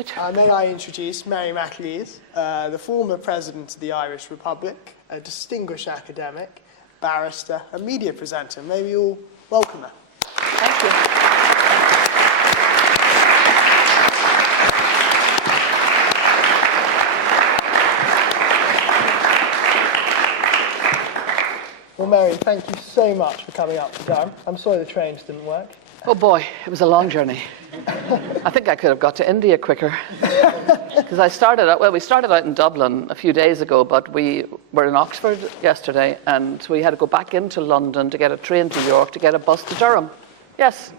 Good. May I introduce Mary McAleese, the former President of the Irish Republic, a distinguished academic, barrister, and media presenter. May we all welcome her. Thank you. Well, Mary, thank you so much for coming up to Durham. I'm sorry the trains didn't work. Oh boy, it was a long journey. I think I could have got to India quicker. Because we started out in Dublin a few days ago, but we were in Oxford yesterday, and we had to go back into London to get a train to York to get a bus to Durham. Yes,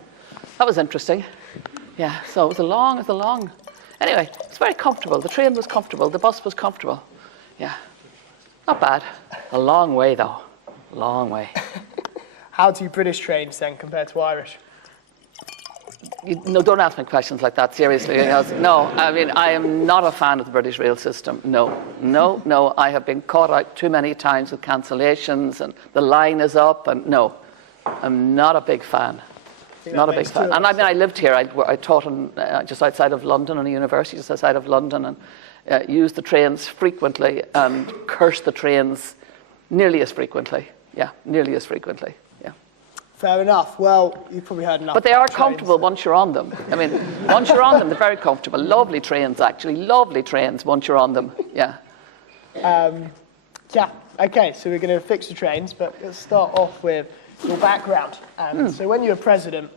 that was interesting. Yeah, so it was a long. Anyway, it's very comfortable. The train was comfortable. The bus was comfortable. Yeah, not bad. A long way, though. Long way. How do British trains then compare to Irish? No, don't ask me questions like that, seriously. No, I mean, I am not a fan of the British rail system. No. I have been caught out too many times with cancellations and the line is up, and no, I'm not a big fan. Not a big fan. And I mean, I lived here. I taught in, just outside of London, in a university just outside of London, and used the trains frequently and cursed the trains nearly as frequently. Yeah, nearly as frequently. Yeah. Fair enough. Well, you've probably heard enough. But they are comfortable once you're on them. I mean, once you're on them, they're very comfortable. Lovely trains, actually. Lovely trains once you're on them. Yeah. Yeah. Okay, so we're going to fix the trains, but let's start off with your background. So when you were president,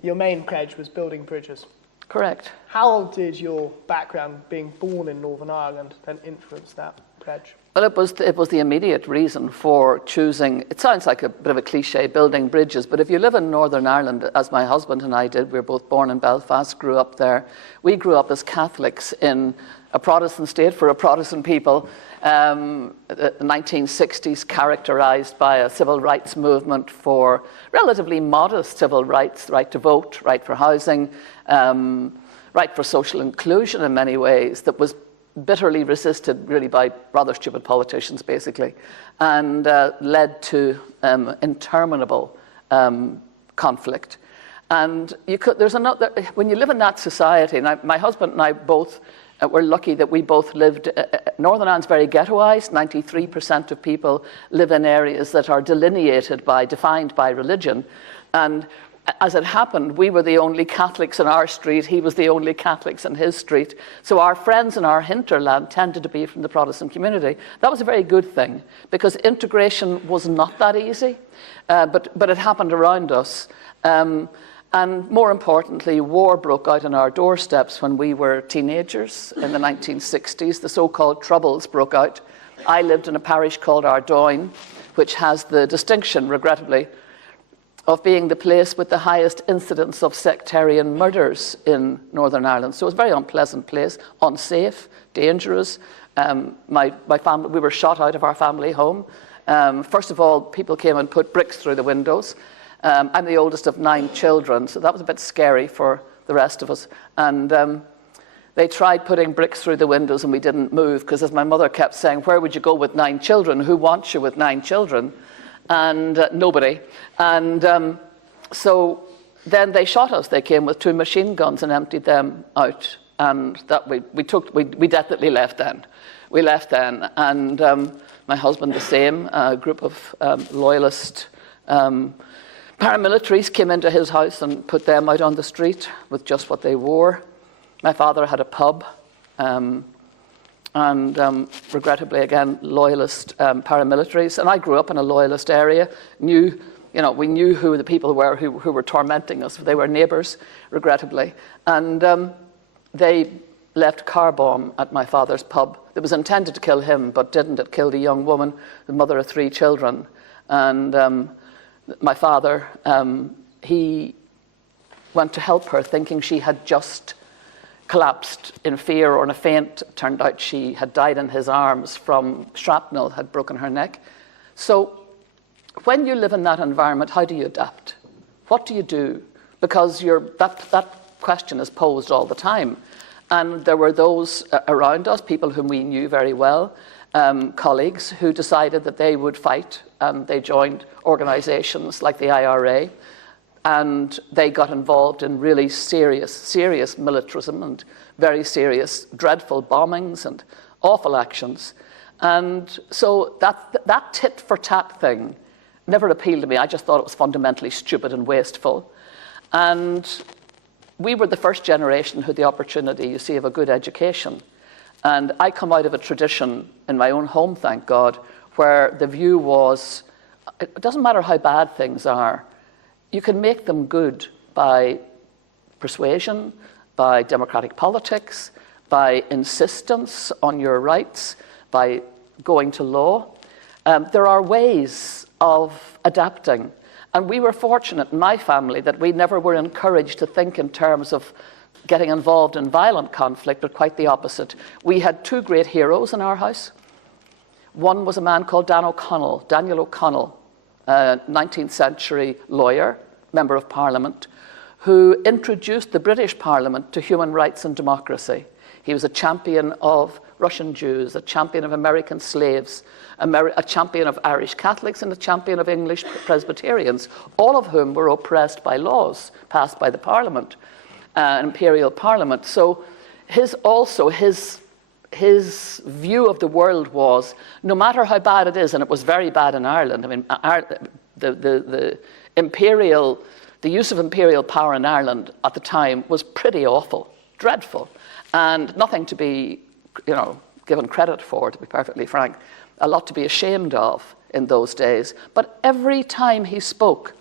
your main pledge was building bridges. Correct. How did your background, being born in Northern Ireland, then influence that pledge? Well, it was the immediate reason for choosing. It sounds like a bit of a cliche, building bridges, but if you live in Northern Ireland, as my husband and I did, we were both born in Belfast, grew up there. We grew up as Catholics in a Protestant state for a Protestant people. The 1960s characterized by a civil rights movement for relatively modest civil rights, right to vote, right for housing, right for social inclusion in many ways, that was bitterly resisted really by rather stupid politicians basically, and led to interminable conflict. And when you live in that society, and my husband and I both were lucky that we both lived, Northern Ireland's very ghettoized. 93% of people live in areas that are defined by religion. And as it happened, we were the only Catholics in our street. He was the only Catholics in his street. So our friends in our hinterland tended to be from the Protestant community. That was a very good thing, because integration was not that easy, but it happened around us. And more importantly, war broke out on our doorsteps when we were teenagers in the 1960s. The so-called Troubles broke out. I lived in a parish called Ardoyne, which has the distinction, regrettably, of being the place with the highest incidence of sectarian murders in Northern Ireland. So it was a very unpleasant place, unsafe, dangerous. My family, we were shot out of our family home. First of all, people came and put bricks through the windows. I'm the oldest of 9 children, so that was a bit scary for the rest of us. And they tried putting bricks through the windows and we didn't move, because as my mother kept saying, where would you go with 9 children? Who wants you with 9 children? And nobody. And so then they shot us. They came with 2 machine guns and emptied them out. And that we definitely left then. We left then. And my husband the same. A group of loyalist paramilitaries came into his house and put them out on the street with just what they wore. My father had a pub. And regrettably, again, loyalist paramilitaries. And I grew up in a loyalist area. We knew who the people were who were tormenting us. They were neighbours, regrettably. And they left a car bomb at my father's pub. It was intended to kill him, but didn't. It killed a young woman, the mother of 3 children. And my father, he went to help her, thinking she had just collapsed in fear or in a faint. Turned out she had died in his arms from shrapnel, had broken her neck. So when you live in that environment, how do you adapt? What do you do? Because that question is posed all the time. And there were those around us, people whom we knew very well, colleagues who decided that they would fight, and they joined organizations like the IRA. and they got involved in really serious militarism and very serious, dreadful bombings and awful actions. And so that tit-for-tat thing never appealed to me. I just thought it was fundamentally stupid and wasteful. And we were the first generation who had the opportunity, you see, of a good education. And I come out of a tradition in my own home, thank God, where the view was, it doesn't matter how bad things are, you can make them good by persuasion, by democratic politics, by insistence on your rights, by going to law. There are ways of adapting. And we were fortunate in my family that we never were encouraged to think in terms of getting involved in violent conflict, but quite the opposite. We had two great heroes in our house. One was a man called Daniel O'Connell, 19th century lawyer, member of Parliament, who introduced the British Parliament to human rights and democracy. He was a champion of Russian Jews, a champion of American slaves, a champion of Irish Catholics, and a champion of English Presbyterians, all of whom were oppressed by laws passed by the Parliament, Imperial Parliament. So his view of the world was, no matter how bad it is, and it was very bad in Ireland. I mean, the use of imperial power in Ireland at the time was pretty awful, dreadful, and nothing to be, given credit for, to be perfectly frank, a lot to be ashamed of in those days. But every time he spoke,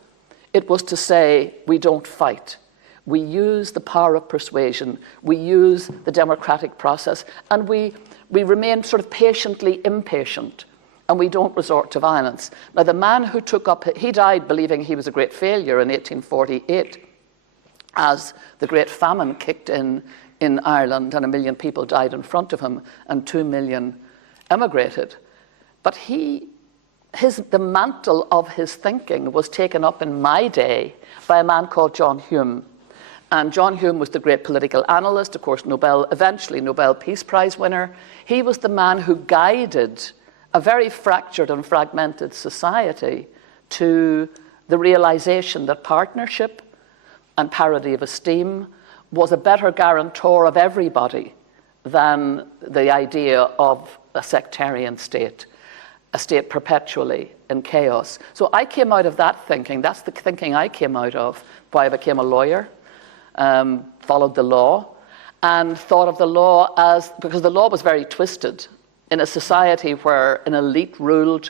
it was to say, we don't fight. We use the power of persuasion, we use the democratic process, and we remain sort of patiently impatient, and we don't resort to violence. Now, the man who took up, he died believing he was a great failure in 1848, as the Great Famine kicked in Ireland, and 1 million people died in front of him, and 2 million emigrated. But the mantle of his thinking was taken up in my day by a man called John Hume. And John Hume was the great political analyst, of course, eventually Nobel Peace Prize winner. He was the man who guided a very fractured and fragmented society to the realization that partnership and parity of esteem was a better guarantor of everybody than the idea of a sectarian state, a state perpetually in chaos. So I came out of that thinking. That's the thinking I came out of, why I became a lawyer. Followed the law, and thought of the law because the law was very twisted in a society where an elite ruled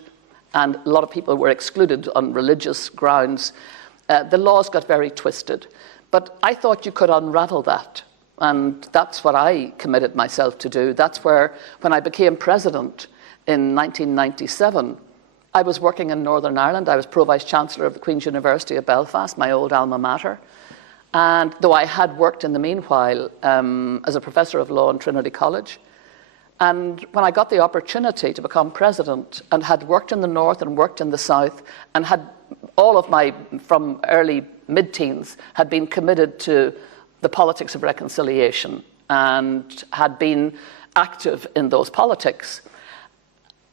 and a lot of people were excluded on religious grounds. The laws got very twisted. But I thought you could unravel that, and that's what I committed myself to do. That's where, when I became president in 1997, I was working in Northern Ireland. I was Pro-Vice-Chancellor of the Queen's University of Belfast, my old alma mater. And though I had worked in the meanwhile as a professor of law in Trinity College, and when I got the opportunity to become president and had worked in the north and worked in the south and had all of my, from early mid-teens, had been committed to the politics of reconciliation and had been active in those politics,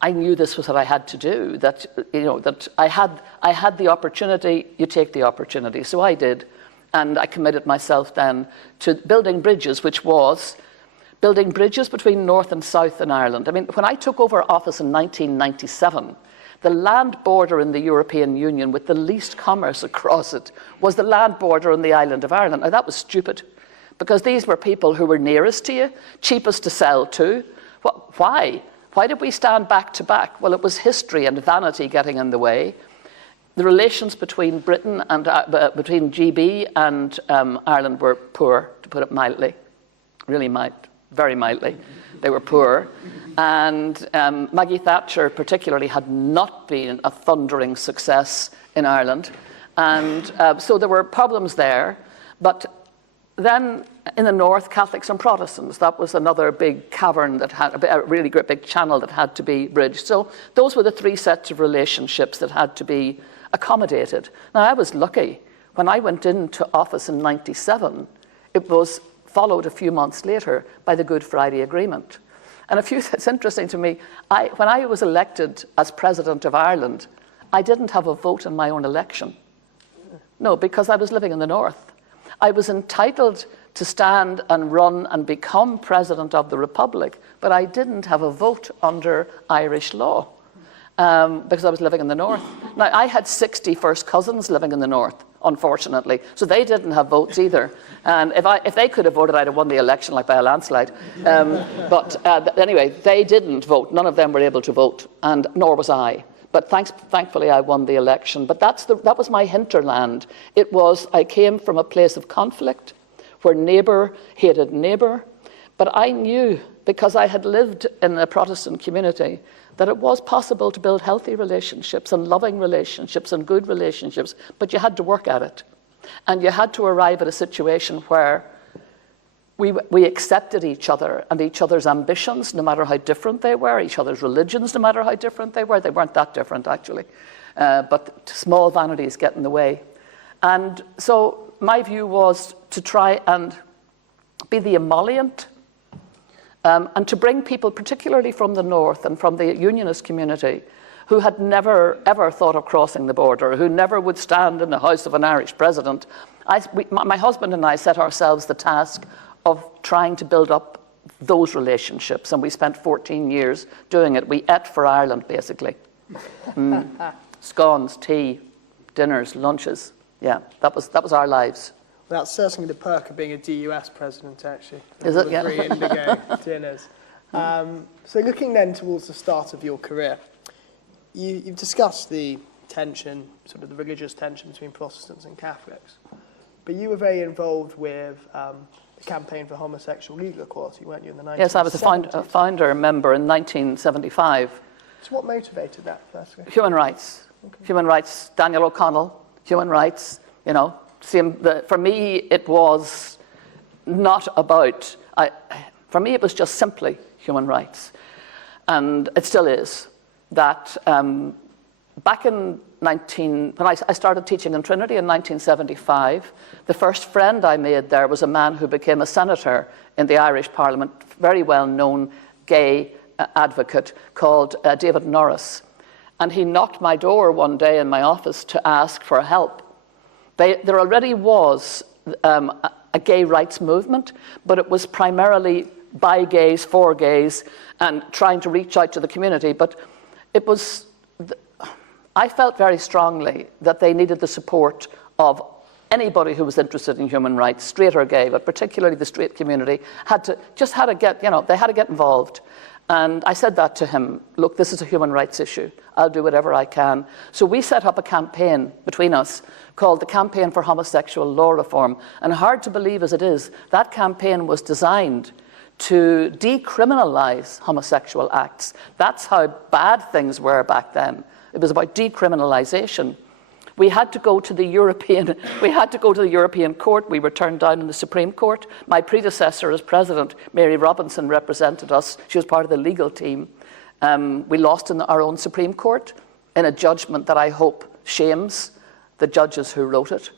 I knew this was what I had to do, that I had the opportunity, you take the opportunity. So I did. And I committed myself then to building bridges, which was building bridges between North and South in Ireland. I mean, when I took over office in 1997, the land border in the European Union with the least commerce across it was the land border on the island of Ireland. Now, that was stupid, because these were people who were nearest to you, cheapest to sell to. Why? Why did we stand back to back? Well, it was history and vanity getting in the way. The relations between Britain and between GB and Ireland were poor, to put it mildly, very mildly. They were poor, and Maggie Thatcher particularly had not been a thundering success in Ireland, and so there were problems there. But then in the north, Catholics and Protestants, that was another big cavern that had a really great big channel that had to be bridged. So those were the three sets of relationships that had to be accommodated. Now, I was lucky. When I went into office in 97, it was followed a few months later by the Good Friday Agreement. And it's interesting to me, when I was elected as President of Ireland, I didn't have a vote in my own election. No, because I was living in the north. I was entitled to stand and run and become President of the Republic, but I didn't have a vote under Irish law because I was living in the north. Now, I had 60 first cousins living in the north, unfortunately, so they didn't have votes either. And if they could have voted, I'd have won the election like by a landslide. Anyway, they didn't vote. None of them were able to vote, and nor was I. But thankfully, I won the election. But that was my hinterland. I came from a place of conflict, where neighbour hated neighbour. But I knew, because I had lived in a Protestant community, that it was possible to build healthy relationships and loving relationships and good relationships, but you had to work at it. And you had to arrive at a situation where we accepted each other and each other's ambitions, no matter how different they were, each other's religions, no matter how different they were. They weren't that different, actually. But small vanities get in the way. And so my view was to try and be the emollient and to bring people, particularly from the north and from the unionist community, who had never, ever thought of crossing the border, who never would stand in the house of an Irish president. My husband and I set ourselves the task of trying to build up those relationships, and we spent 14 years doing it. We ate for Ireland, basically. Scones, tea, dinners, lunches. Yeah, that was our lives. Well, that's certainly the perk of being a DUS president, actually. Is it? Yeah. Free indigo dinners. So looking then towards the start of your career, you've discussed the tension, sort of the religious tension between Protestants and Catholics, but you were very involved with the campaign for homosexual legal equality, weren't you, in the 1970s? Yes, I was a founder member in 1975. So what motivated that, firstly? Human rights. Okay. Human rights. Daniel O'Connell, human rights, you know. For me, it was not about, for me, it was just simply human rights. And it still is. That back in when I started teaching in Trinity in 1975, the first friend I made there was a man who became a senator in the Irish Parliament, very well-known gay advocate called David Norris. And he knocked my door one day in my office to ask for help. There already was a gay rights movement, but it was primarily by gays, for gays, and trying to reach out to the community. But it was, I felt very strongly that they needed the support of anybody who was interested in human rights, straight or gay, but particularly the straight community, had to get involved. And I said that to him, look, this is a human rights issue. I'll do whatever I can. So we set up a campaign between us called the Campaign for Homosexual Law Reform. And hard to believe as it is, that campaign was designed to decriminalise homosexual acts. That's how bad things were back then. It was about decriminalisation. We had to go to the European Court. We were turned down in the Supreme Court. My predecessor as president, Mary Robinson, represented us. She was part of the legal team. We lost in our own Supreme Court in a judgment that I hope shames the judges who wrote it.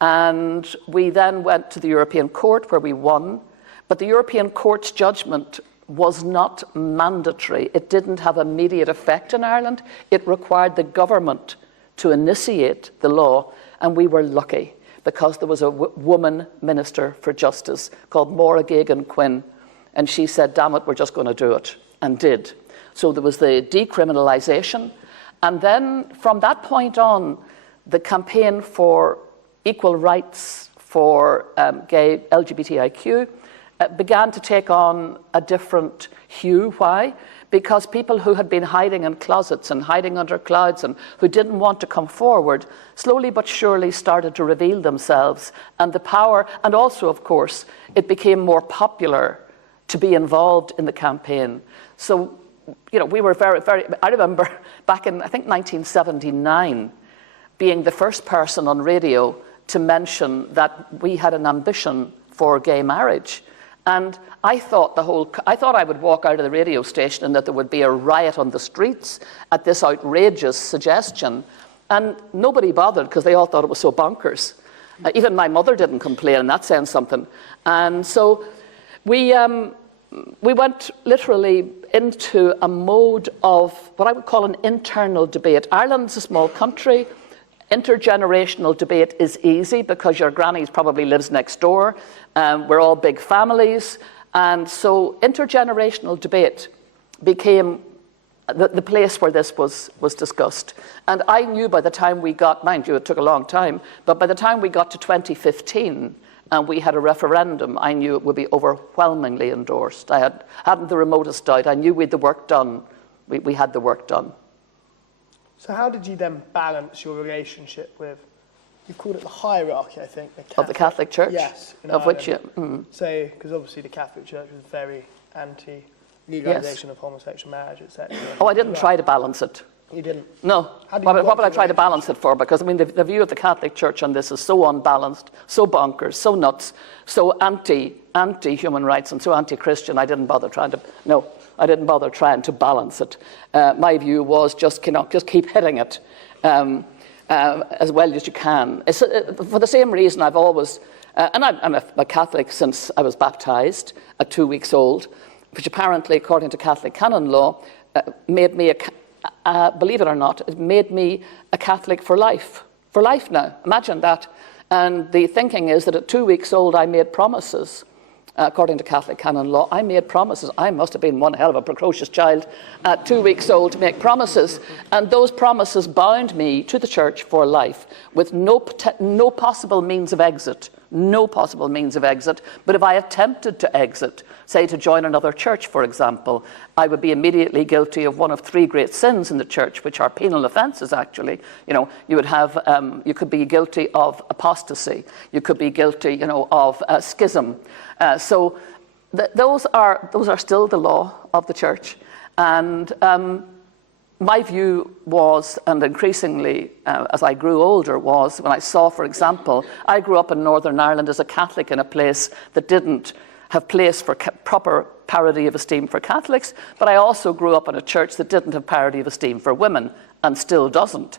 And we then went to the European Court where we won. But the European Court's judgment was not mandatory. It didn't have immediate effect in Ireland. It required the government to initiate the law, and we were lucky because there was a woman minister for justice called Maura Gagan Quinn, and she said, damn it, we're just going to do it, and did. So there was the decriminalisation, and then from that point on, the campaign for equal rights for gay LGBTIQ began to take on a different hue. Why? Because people who had been hiding in closets and hiding under clouds and who didn't want to come forward, slowly but surely started to reveal themselves. And the power, and also, of course, it became more popular to be involved in the campaign. So, you know, we were I remember back in, I think, 1979, being the first person on radio to mention that we had an ambition for gay marriage. And I thought I would walk out of the radio station and that there would be a riot on the streets at this outrageous suggestion. And nobody bothered because they all thought it was so bonkers. Even my mother didn't complain, and that saying something. And so we went literally into a mode of what I would call an internal debate. Ireland's a small country. Intergenerational debate is easy because your granny probably lives next door. We're all big families. And so intergenerational debate became the place where this was discussed. And I knew by the time we got, mind you, it took a long time, but by the time we got to 2015 and we had a referendum, I knew it would be overwhelmingly endorsed. I hadn't the remotest doubt. I knew we had the work done. We had the work done. So how did you then balance your relationship with, you called it the hierarchy, I think, of the Catholic Church? Yes. Of which you... So, because obviously the Catholic Church was very anti-legalisation of homosexual marriage, etc. Oh, I didn't try to balance it. You didn't? No. What would I try to balance it for? Because, I mean, the view of the Catholic Church on this is so unbalanced, so bonkers, so nuts, so anti-human rights and so anti-Christian, I didn't bother trying to balance it. My view was just keep hitting it as well as you can. For the same reason I've always, and I'm a Catholic since I was baptised at 2 weeks old, which apparently, according to Catholic canon law, made me believe it or not, it made me a Catholic for life. For life now. Imagine that. And the thinking is that at 2 weeks old I made promises. According to Catholic canon law, I made promises. I must have been one hell of a precocious child at 2 weeks old to make promises. And those promises bound me to the church for life with no possible means of exit. No possible means of exit. But if I attempted to exit, say to join another church, for example, I would be immediately guilty of one of 3 great sins in the church, which are penal offences, actually. You know, you would have, you could be guilty of apostasy. You could be guilty, of schism. So those are still the law of the church. And my view was, and increasingly as I grew older, was when I saw, for example, I grew up in Northern Ireland as a Catholic in a place that didn't have place for proper parity of esteem for Catholics, but I also grew up in a church that didn't have parity of esteem for women, and still doesn't.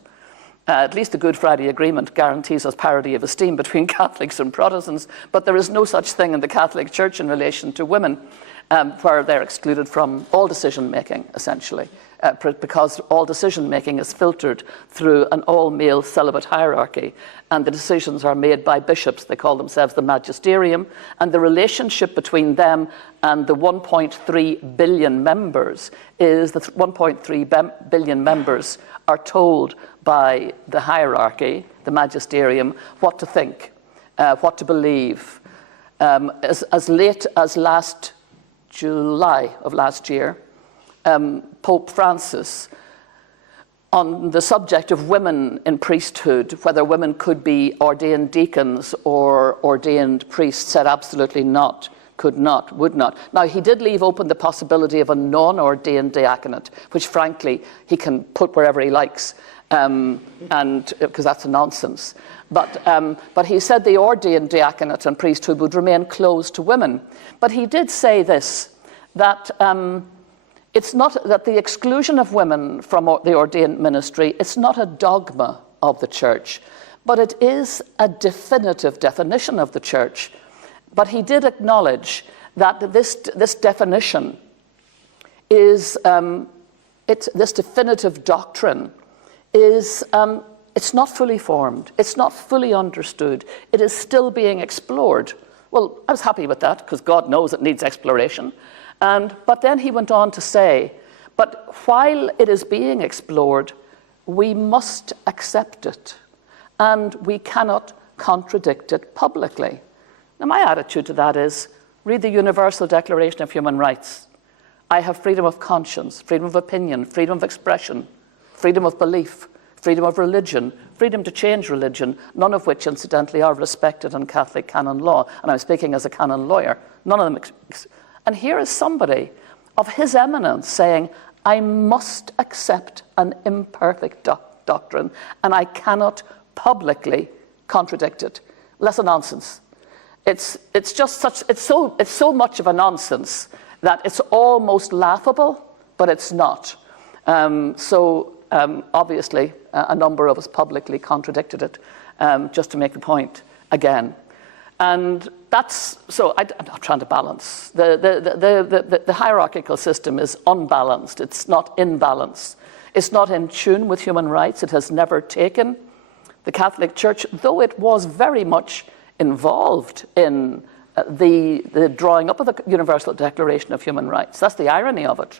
At least the Good Friday Agreement guarantees us parity of esteem between Catholics and Protestants, but there is no such thing in the Catholic Church in relation to women, where they're excluded from all decision-making, essentially, because all decision-making is filtered through an all-male celibate hierarchy, and the decisions are made by bishops. They call themselves the magisterium, and the relationship between them and the 1.3 billion members is that 1.3 billion members are told by the hierarchy, the magisterium, what to think, what to believe. As late as last July of last year, Pope Francis, on the subject of women in priesthood, whether women could be ordained deacons or ordained priests, said absolutely not, could not, would not. Now, he did leave open the possibility of a non-ordained diaconate, which frankly he can put wherever he likes, and because that's a nonsense. But he said the ordained diaconate and priesthood would remain closed to women. But he did say this, that it's not that the exclusion of women from the ordained ministry, it's not a dogma of the church, but it is a definitive definition of the church. But he did acknowledge that this definition is, this definitive doctrine is, it's not fully formed, it's not fully understood, it is still being explored. Well, I was happy with that, because God knows it needs exploration. But then he went on to say, but while it is being explored, we must accept it, and we cannot contradict it publicly. Now, my attitude to that is, read the Universal Declaration of Human Rights. I have freedom of conscience, freedom of opinion, freedom of expression, freedom of belief, freedom of religion, freedom to change religion, none of which, incidentally, are respected in Catholic canon law. And I'm speaking as a canon lawyer. None of them. And here is somebody of his eminence saying, I must accept an imperfect doctrine, and I cannot publicly contradict it. Well, that's a nonsense. It's so much of a nonsense that it's almost laughable, but it's not. Obviously, a number of us publicly contradicted it, just to make the point again. And that's, so I'm not trying to balance. The hierarchical system is unbalanced. It's not in balance. It's not in tune with human rights. It has never taken the Catholic Church, though it was very much involved in the drawing up of the Universal Declaration of Human Rights, that's the irony of it.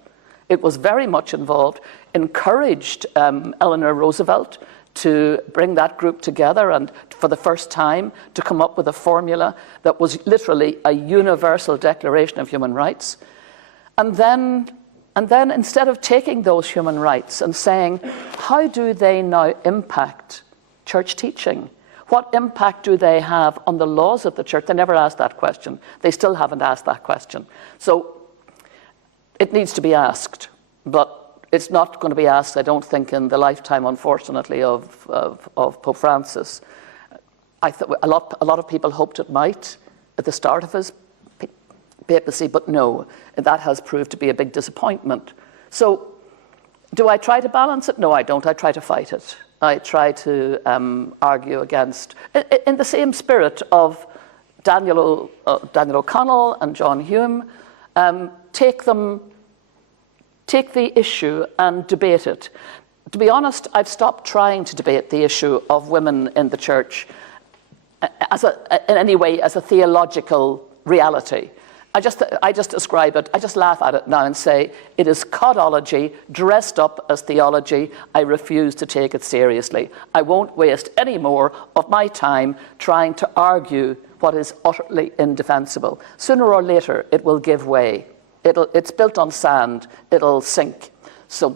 It was very much involved, encouraged Eleanor Roosevelt to bring that group together and for the first time to come up with a formula that was literally a universal declaration of human rights. And then instead of taking those human rights and saying, how do they now impact church teaching? What impact do they have on the laws of the church? They never asked that question. They still haven't asked that question. So it needs to be asked, but it's not going to be asked, I don't think, in the lifetime, unfortunately, of Pope Francis. A lot of people hoped it might at the start of his papacy, but no, that has proved to be a big disappointment. So do I try to balance it? No, I don't. I try to fight it. I try to argue against, in the same spirit of Daniel O'Connell and John Hume, take the issue and debate it. To be honest, I've stopped trying to debate the issue of women in the church in any way as a theological reality. I just describe it, I just laugh at it now and say, it is codology dressed up as theology. I refuse to take it seriously. I won't waste any more of my time trying to argue what is utterly indefensible. Sooner or later, it will give way. It's built on sand, it'll sink. So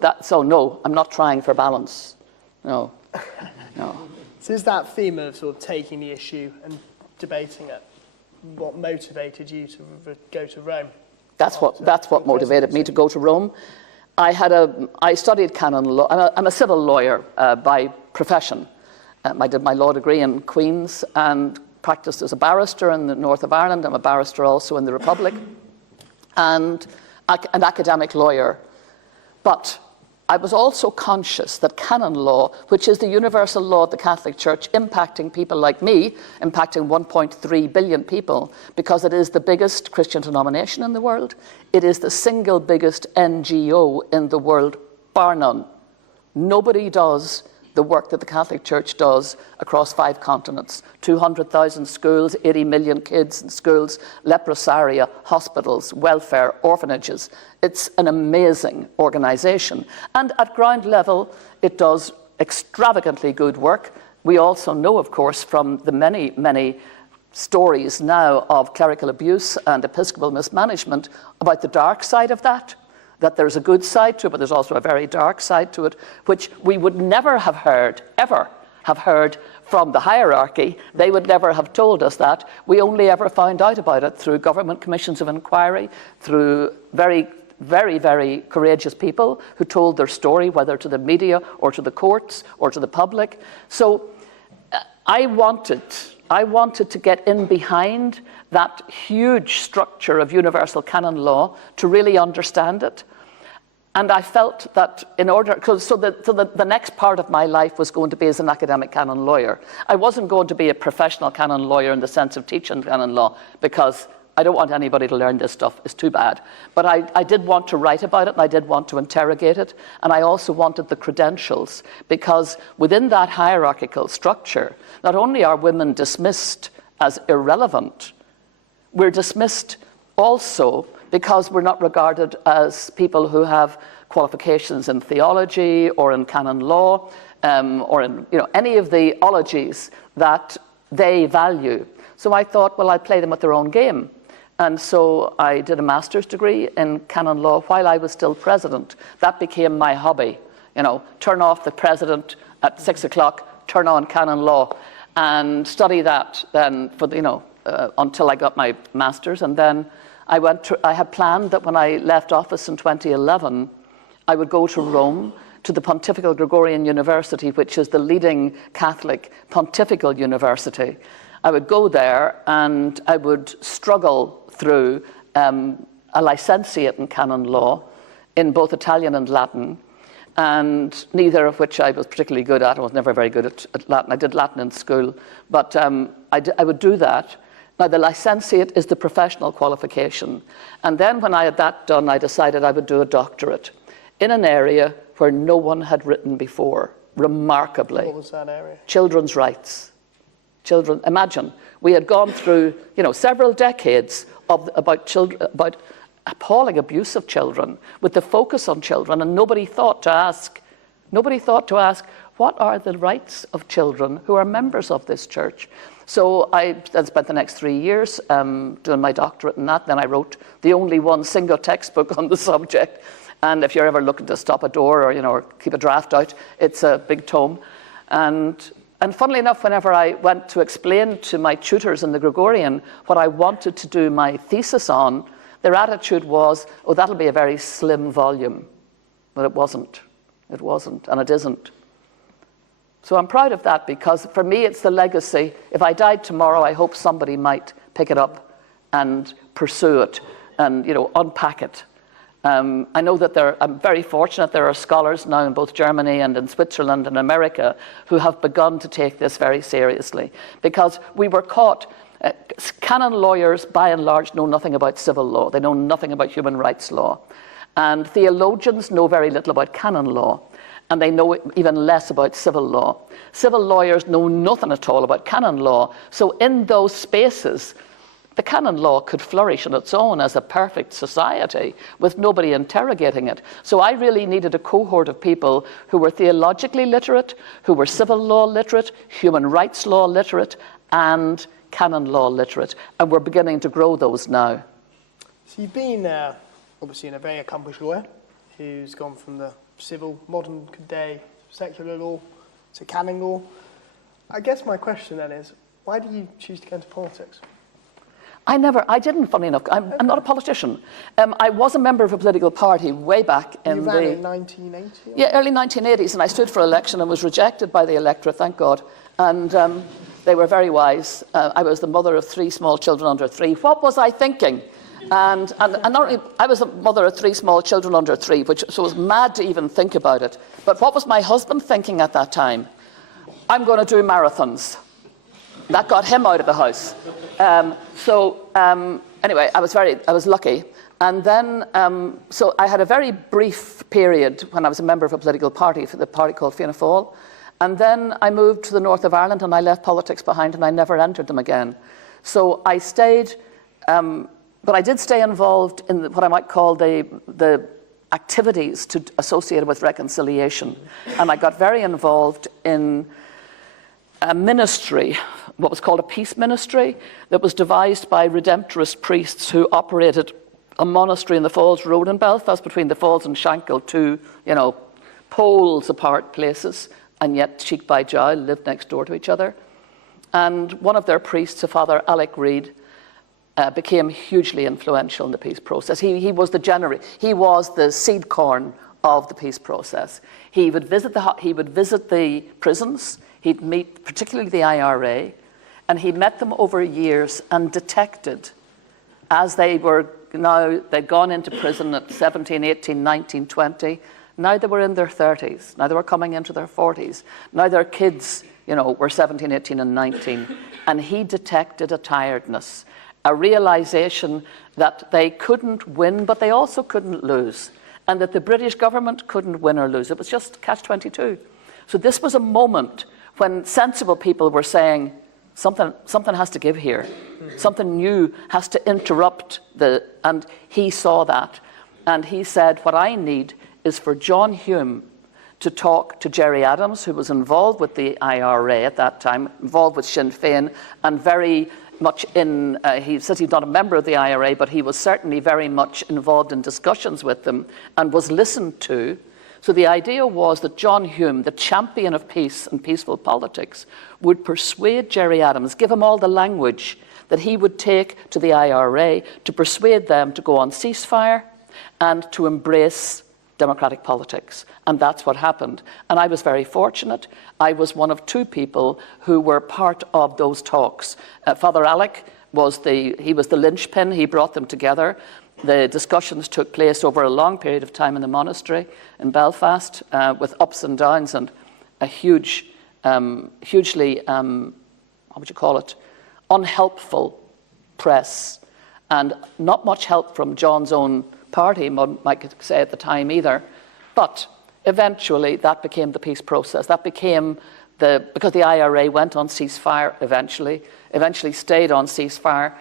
no, I'm not trying for balance. No. So is that theme of sort of taking the issue and debating it what motivated you to go to Rome? That's what motivated me to go to Rome. I studied canon law. I'm a civil lawyer by profession. I did my law degree in Queen's and practiced as a barrister in the north of Ireland. I'm a barrister also in the Republic and an academic lawyer. But I was also conscious that canon law, which is the universal law of the Catholic Church, impacting people like me, impacting 1.3 billion people, because it is the biggest Christian denomination in the world. It is the single biggest NGO in the world, bar none. Nobody does the work that the Catholic Church does across 5 continents. 200,000 schools, 80 million kids in schools, leprosaria, hospitals, welfare, orphanages. It's an amazing organisation. And at ground level, it does extravagantly good work. We also know, of course, from the many, many stories now of clerical abuse and episcopal mismanagement about the dark side of that there's a good side to it, but there's also a very dark side to it, which we would never have heard, ever have heard from the hierarchy. They would never have told us that. We only ever found out about it through government commissions of inquiry, through very, very, very courageous people who told their story, whether to the media or to the courts or to the public. So I wanted to get in behind that huge structure of universal canon law to really understand it. And I felt that in order, the next part of my life was going to be as an academic canon lawyer. I wasn't going to be a professional canon lawyer in the sense of teaching canon law, because I don't want anybody to learn this stuff. It's too bad. But I did want to write about it, and I did want to interrogate it. And I also wanted the credentials, because within that hierarchical structure, not only are women dismissed as irrelevant, we're dismissed also because we're not regarded as people who have qualifications in theology or in canon law or in any of the ologies that they value. So I thought, well, I'd play them at their own game. And so I did a master's degree in canon law while I was still president. That became my hobby. Turn off the president at 6 o'clock, turn on canon law, and study that then for until I got my master's. And then I had planned that when I left office in 2011, I would go to Rome, to the Pontifical Gregorian University, which is the leading Catholic pontifical university. I would go there and I would struggle through a licentiate in canon law in both Italian and Latin, and neither of which I was particularly good at. I was never very good at Latin. I did Latin in school, but I would do that. Now, the licentiate is the professional qualification. And then when I had that done, I decided I would do a doctorate in an area where no one had written before. remarkably. What was that area? Children's rights. Children, imagine, we had gone through, several decades about appalling abuse of children, with the focus on children, and nobody thought to ask, what are the rights of children who are members of this church? So I then spent the next 3 years doing my doctorate in that. Then I wrote the only one single textbook on the subject. And if you're ever looking to stop a door or keep a draft out, it's a big tome. And funnily enough, whenever I went to explain to my tutors in the Gregorian what I wanted to do my thesis on, their attitude was, oh, that'll be a very slim volume. But it wasn't. It wasn't, and it isn't. So I'm proud of that, because for me it's the legacy. If I died tomorrow, I hope somebody might pick it up and pursue it and unpack it. I know that I'm very fortunate there are scholars now in both Germany and in Switzerland and America who have begun to take this very seriously, because we were caught. Canon lawyers, by and large, know nothing about civil law. They know nothing about human rights law. And theologians know very little about canon law, and they know even less about civil law. Civil lawyers know nothing at all about canon law. So in those spaces, the canon law could flourish on its own as a perfect society with nobody interrogating it. So I really needed a cohort of people who were theologically literate, who were civil law literate, human rights law literate, and canon law literate. And we're beginning to grow those now. So you've been obviously a very accomplished lawyer who's gone from the civil, modern day secular law to canon law. I guess my question then is, why do you choose to go into politics? I didn't, funny enough. I'm not a politician. I was a member of a political party way back in you ran in 1980? Yeah, early 1980s, and I stood for election and was rejected by the electorate, thank God. And they were very wise. I was the mother of 3 small children under 3. What was I thinking? And not only, I was the mother of 3 small children under 3, so it was mad to even think about it. But what was my husband thinking at that time? I'm going to do marathons. That got him out of the house. Anyway, I was lucky. And then, so I had a very brief period when I was a member of a political party, for the party called Fianna Fáil. And then I moved to the north of Ireland, and I left politics behind, and I never entered them again. So I stayed, but I did stay involved in what I might call the activities associated with reconciliation. And I got very involved in a ministry, what was called a peace ministry, that was devised by Redemptorist priests who operated a monastery in the Falls Road in Belfast, between the Falls and Shankill, 2, poles apart places, and yet cheek by jowl lived next door to each other. And one of their priests, a Father Alec Reid, became hugely influential in the peace process. He was the seed corn of the peace process. He would visit the prisons. He'd meet particularly the IRA, and he met them over years and detected, as they'd gone into prison at 17, 18, 19, 20, now they were in their 30s, now they were coming into their 40s, now their kids, were 17, 18, and 19, and he detected a tiredness, a realization that they couldn't win, but they also couldn't lose, and that the British government couldn't win or lose. It was just catch-22. So this was a moment when sensible people were saying, something has to give here. Something new has to interrupt and he saw that. And he said, what I need is for John Hume to talk to Gerry Adams, who was involved with the IRA at that time, involved with Sinn Féin, and very much he says he's not a member of the IRA, but he was certainly very much involved in discussions with them and was listened to. So the idea was that John Hume, the champion of peace and peaceful politics, would persuade Gerry Adams, give him all the language that he would take to the IRA to persuade them to go on ceasefire and to embrace democratic politics. And that's what happened. And I was very fortunate. I was one of 2 people who were part of those talks. Father Alec was the linchpin. He brought them together. The discussions took place over a long period of time in the monastery in Belfast, with ups and downs and a hugely, unhelpful press, and not much help from John's own party, one might say at the time either. But eventually that became the peace process. That became because the IRA went on ceasefire eventually stayed on ceasefire,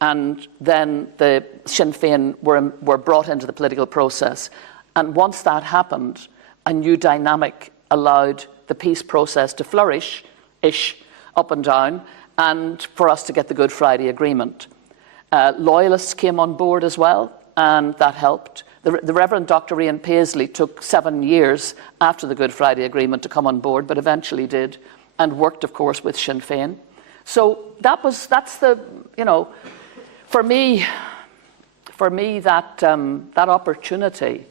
and then the Sinn Féin were brought into the political process. And once that happened, a new dynamic allowed the peace process to flourish-ish up and down, and for us to get the Good Friday Agreement. Loyalists came on board as well, and that helped. The Reverend Dr. Ian Paisley took 7 years after the Good Friday Agreement to come on board, but eventually did, and worked, of course, with Sinn Féin. So that's the, for me that opportunity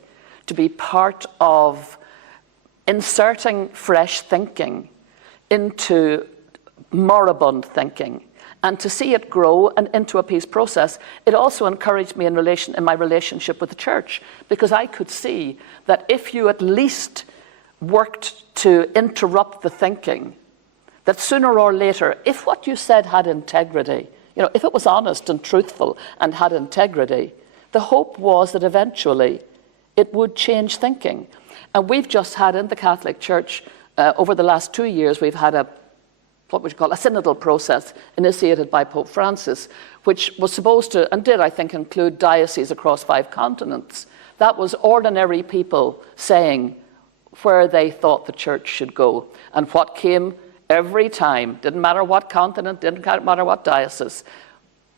to be part of inserting fresh thinking into moribund thinking, and to see it grow and into a peace process, it also encouraged me in my relationship with the church, because I could see that if you at least worked to interrupt the thinking, that sooner or later, if what you said had integrity, if it was honest and truthful and had integrity, the hope was that eventually it would change thinking. And we've just had in the Catholic Church, over the last 2 years, we've had what we call a synodal process initiated by Pope Francis, which was supposed to, and did, I think, include dioceses across 5 continents. That was ordinary people saying where they thought the church should go. And what came every time, didn't matter what continent, didn't matter what diocese,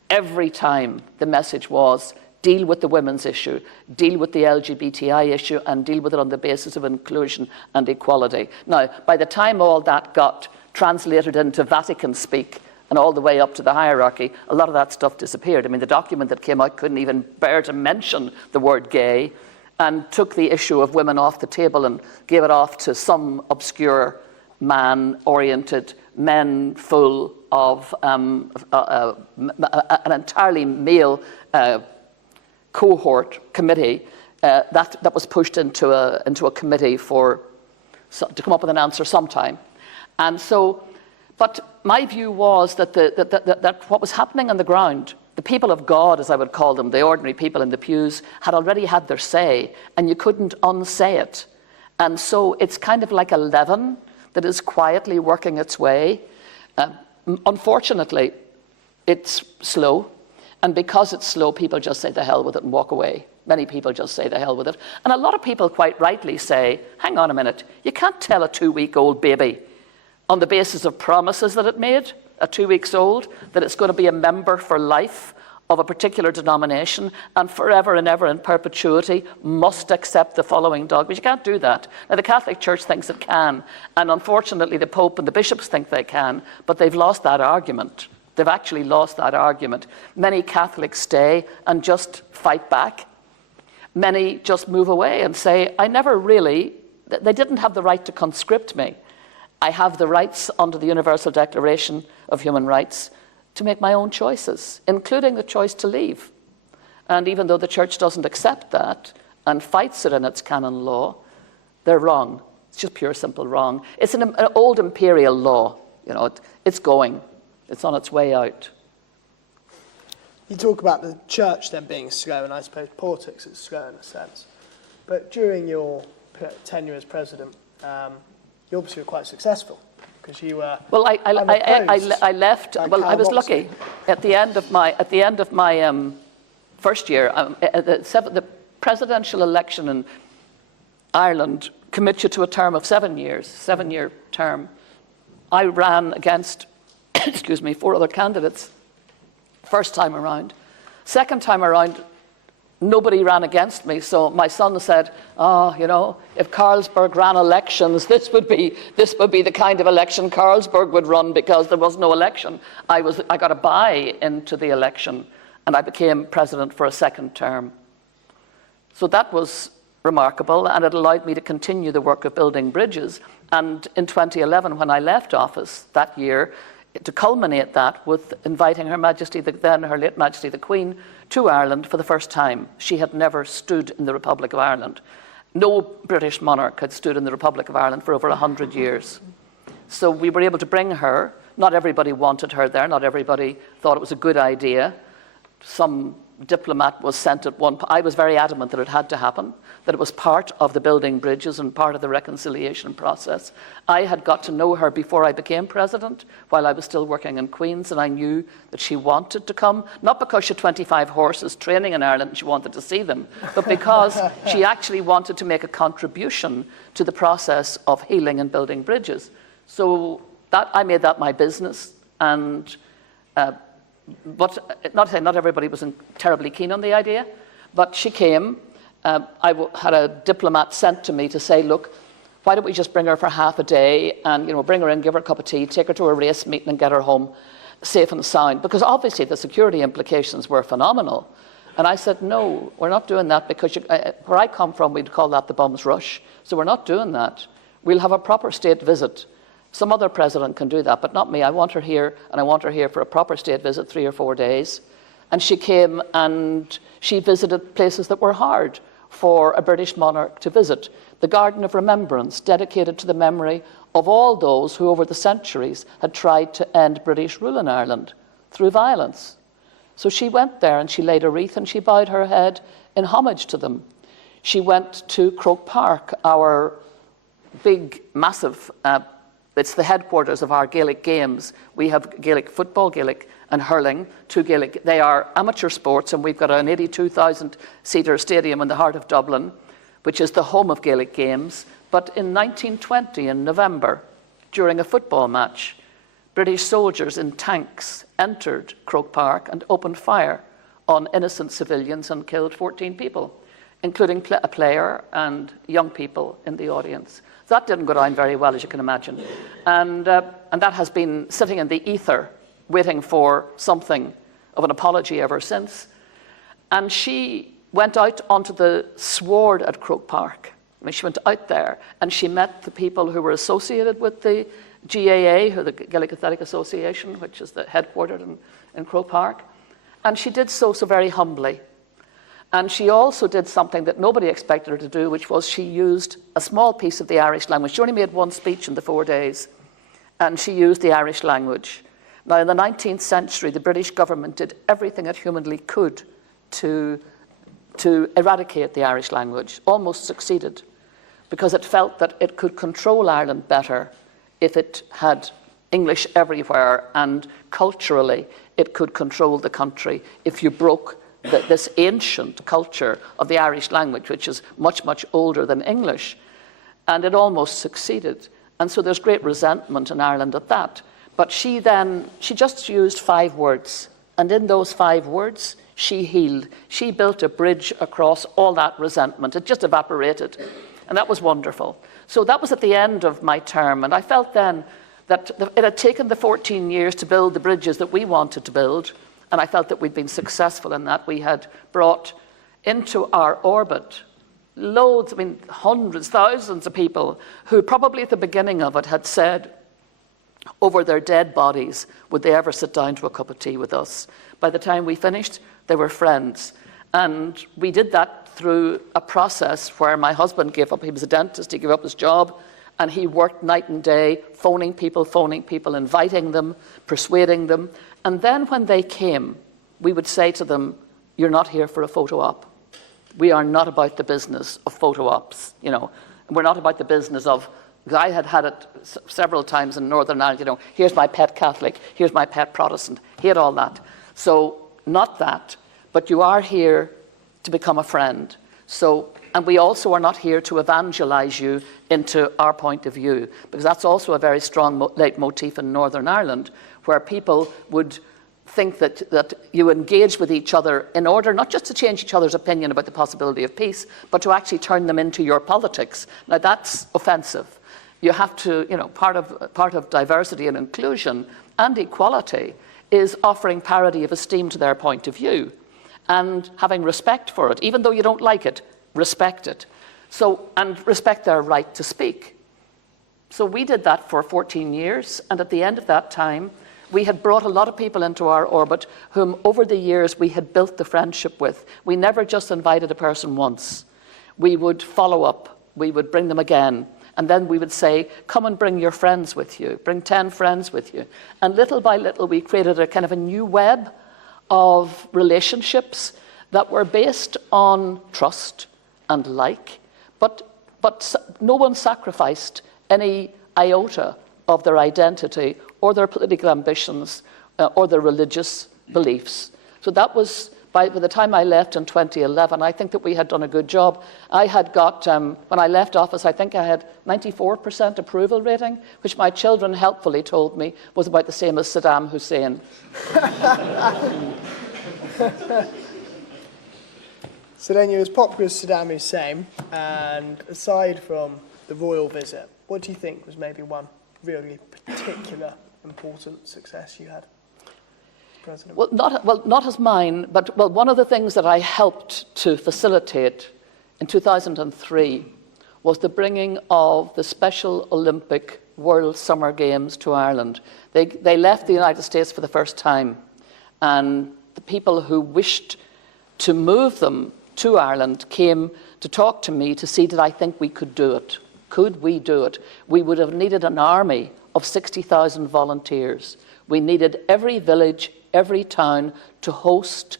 every time the message was, deal with the women's issue, deal with the LGBTI issue, and deal with it on the basis of inclusion and equality. Now, by the time all that got translated into Vatican speak and all the way up to the hierarchy, a lot of that stuff disappeared. I mean, the document that came out couldn't even bear to mention the word gay, and took the issue of women off the table and gave it off to some obscure man-oriented, men full of an entirely male cohort committee that was pushed into a committee to come up with an answer sometime. And so, but my view was that what was happening on the ground, the people of God, as I would call them, the ordinary people in the pews, had already had their say, and you couldn't unsay it. And so it's kind of like a leaven that is quietly working its way. Unfortunately, it's slow. And because it's slow, people just say the hell with it and walk away. Many people just say the hell with it. And a lot of people quite rightly say, hang on a minute, you can't tell a 2-week-old baby on the basis of promises that it made, at 2 weeks old, that it's going to be a member for life of a particular denomination and forever and ever in perpetuity must accept the following dogmas. You can't do that. Now, the Catholic Church thinks it can, and unfortunately the Pope and the bishops think they can, but they've lost that argument. They've actually lost that argument. Many Catholics stay and just fight back. Many just move away and say, they didn't have the right to conscript me. I have the rights under the Universal Declaration of Human Rights to make my own choices, including the choice to leave. And even though the church doesn't accept that and fights it in its canon law, they're wrong. It's just pure, simple wrong. It's an old imperial law. It's going. It's on its way out. You talk about the church then being slow, and I suppose politics is slow in a sense. But during your tenure as president, you obviously were quite successful, because you were. Well, I left. Well, I was lucky. At the end of my first year, the presidential election in Ireland commits you to a term of 7 years, 7-year term. I ran against, 4 other candidates. First time around. Second time around, nobody ran against me. So my son said, if Carlsberg ran elections, this would be the kind of election Carlsberg would run, because there was no election. I got a buy into the election, and I became president for a second term. So that was remarkable, and it allowed me to continue the work of building bridges. And in 2011, when I left office that year, to culminate that with inviting Her Majesty, her late Majesty the Queen, to Ireland for the first time. She had never stood in the Republic of Ireland. No British monarch had stood in the Republic of Ireland for over 100 years. So we were able to bring her. Not everybody wanted her there. Not everybody thought it was a good idea. Some diplomat was sent at one point. I was very adamant that it had to happen, that it was part of the building bridges and part of the reconciliation process. I had got to know her before I became president, while I was still working in Queen's, and I knew that she wanted to come, not because she had 25 horses training in Ireland and she wanted to see them, but because she actually wanted to make a contribution to the process of healing and building bridges. So I made that my business, and but not everybody was terribly keen on the idea, but she came. I had a diplomat sent to me to say, look, why don't we just bring her for half a day and bring her in, give her a cup of tea, take her to a race meeting and get her home safe and sound, because obviously the security implications were phenomenal. And I said, no, we're not doing that, because where I come from, we'd call that the bum's rush. So we're not doing that. We'll have a proper state visit. Some other president can do that, but not me. I want her here, and I want her here for a proper state visit, 3 or 4 days. And she came and she visited places that were hard for a British monarch to visit. The Garden of Remembrance, dedicated to the memory of all those who over the centuries had tried to end British rule in Ireland through violence. So she went there and she laid a wreath and she bowed her head in homage to them. She went to Croke Park, our big, massive it's the headquarters of our Gaelic games. We have Gaelic football, Gaelic and hurling, 2 Gaelic. They are amateur sports, and we've got an 82,000-seater stadium in the heart of Dublin, which is the home of Gaelic games. But in 1920, in November, during a football match, British soldiers in tanks entered Croke Park and opened fire on innocent civilians and killed 14 people, including a player and young people in the audience. That didn't go down very well, as you can imagine. And that has been sitting in the ether, waiting for something of an apology ever since. And she went out onto the sward at Croke Park. I mean, she went out there and she met the people who were associated with the GAA, the Gaelic Athletic Association, which is headquartered in Croke Park. And she did so very humbly. And she also did something that nobody expected her to do, which was she used a small piece of the Irish language. She only made one speech in the 4 days, and she used the Irish language. Now, in the 19th century, the British government did everything it humanly could to eradicate the Irish language, almost succeeded, because it felt that it could control Ireland better if it had English everywhere, and culturally it could control the country if you broke this ancient culture of the Irish language, which is much, much older than English. And it almost succeeded. And so there's great resentment in Ireland at that. But she just used 5 words. And in those 5 words, she healed. She built a bridge across all that resentment. It just evaporated. And that was wonderful. So that was at the end of my term. And I felt then that it had taken the 14 years to build the bridges that we wanted to build. And I felt that we'd been successful in that. We had brought into our orbit loads, hundreds, thousands of people who probably at the beginning of it had said over their dead bodies, would they ever sit down to a cup of tea with us? By the time we finished, they were friends. And we did that through a process where my husband gave up. He was a dentist, he gave up his job, and he worked night and day, phoning people, inviting them, persuading them. And then when they came, we would say to them, you're not here for a photo op. We are not about the business of photo ops, We're not about the business of, because I had it several times in Northern Ireland, here's my pet Catholic, here's my pet Protestant. He had all that. So not that, but you are here to become a friend. And we also are not here to evangelize you into our point of view, because that's also a very strong leitmotif in Northern Ireland, where people would think that you engage with each other in order not just to change each other's opinion about the possibility of peace, but to actually turn them into your politics. Now that's offensive. You have to, part of diversity and inclusion and equality is offering parity of esteem to their point of view and having respect for it. Even though you don't like it, respect it. And respect their right to speak. So we did that for 14 years, and at the end of that time, we had brought a lot of people into our orbit whom over the years we had built the friendship with. We never just invited a person once. We would follow up. We would bring them again. And then we would say, come and bring your friends with you. Bring 10 friends with you. And little by little, we created a kind of a new web of relationships that were based on trust and like, but no one sacrificed any iota of their identity or their political ambitions or their religious beliefs. So that was, by the time I left in 2011, I think that we had done a good job. I had got, when I left office, I think I had 94% approval rating, which my children helpfully told me was about the same as Saddam Hussein. So then you're as popular as Saddam Hussein, and aside from the royal visit, what do you think was maybe one really particular important success you had as president? Well, not as mine, but one of the things that I helped to facilitate in 2003 was the bringing of the Special Olympic World Summer Games to Ireland. They left the United States for the first time, and the people who wished to move them to Ireland came to talk to me to see did I think we could do it. Could we do it? We would have needed an army of 60,000 volunteers. We needed every village, every town to host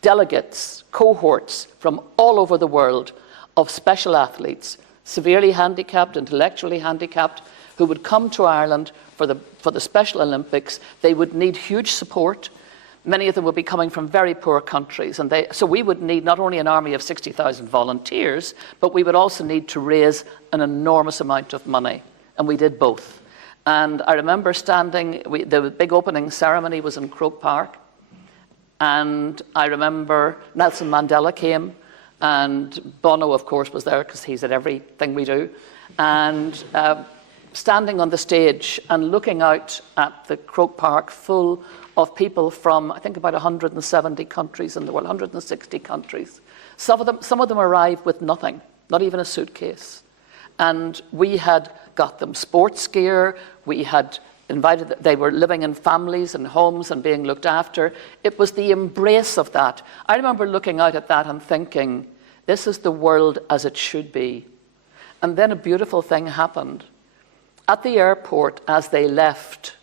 delegates, cohorts from all over the world of special athletes, severely handicapped, intellectually handicapped, who would come to Ireland for the Special Olympics. They would need huge support. Many of them would be coming from very poor countries. So we would need not only an army of 60,000 volunteers, but we would also need to raise an enormous amount of money. And we did both. And I remember the big opening ceremony was in Croke Park. And I remember Nelson Mandela came, and Bono, of course, was there because he's at everything we do. And standing on the stage and looking out at the Croke Park full of people from, I think, about 170 countries in the world, 160 countries. Some of them arrived with nothing, not even a suitcase. And we had got them sports gear. We had invited, they were living in families and homes and being looked after. It was the embrace of that. I remember looking out at that and thinking, this is the world as it should be. And then a beautiful thing happened. At the airport, as they left,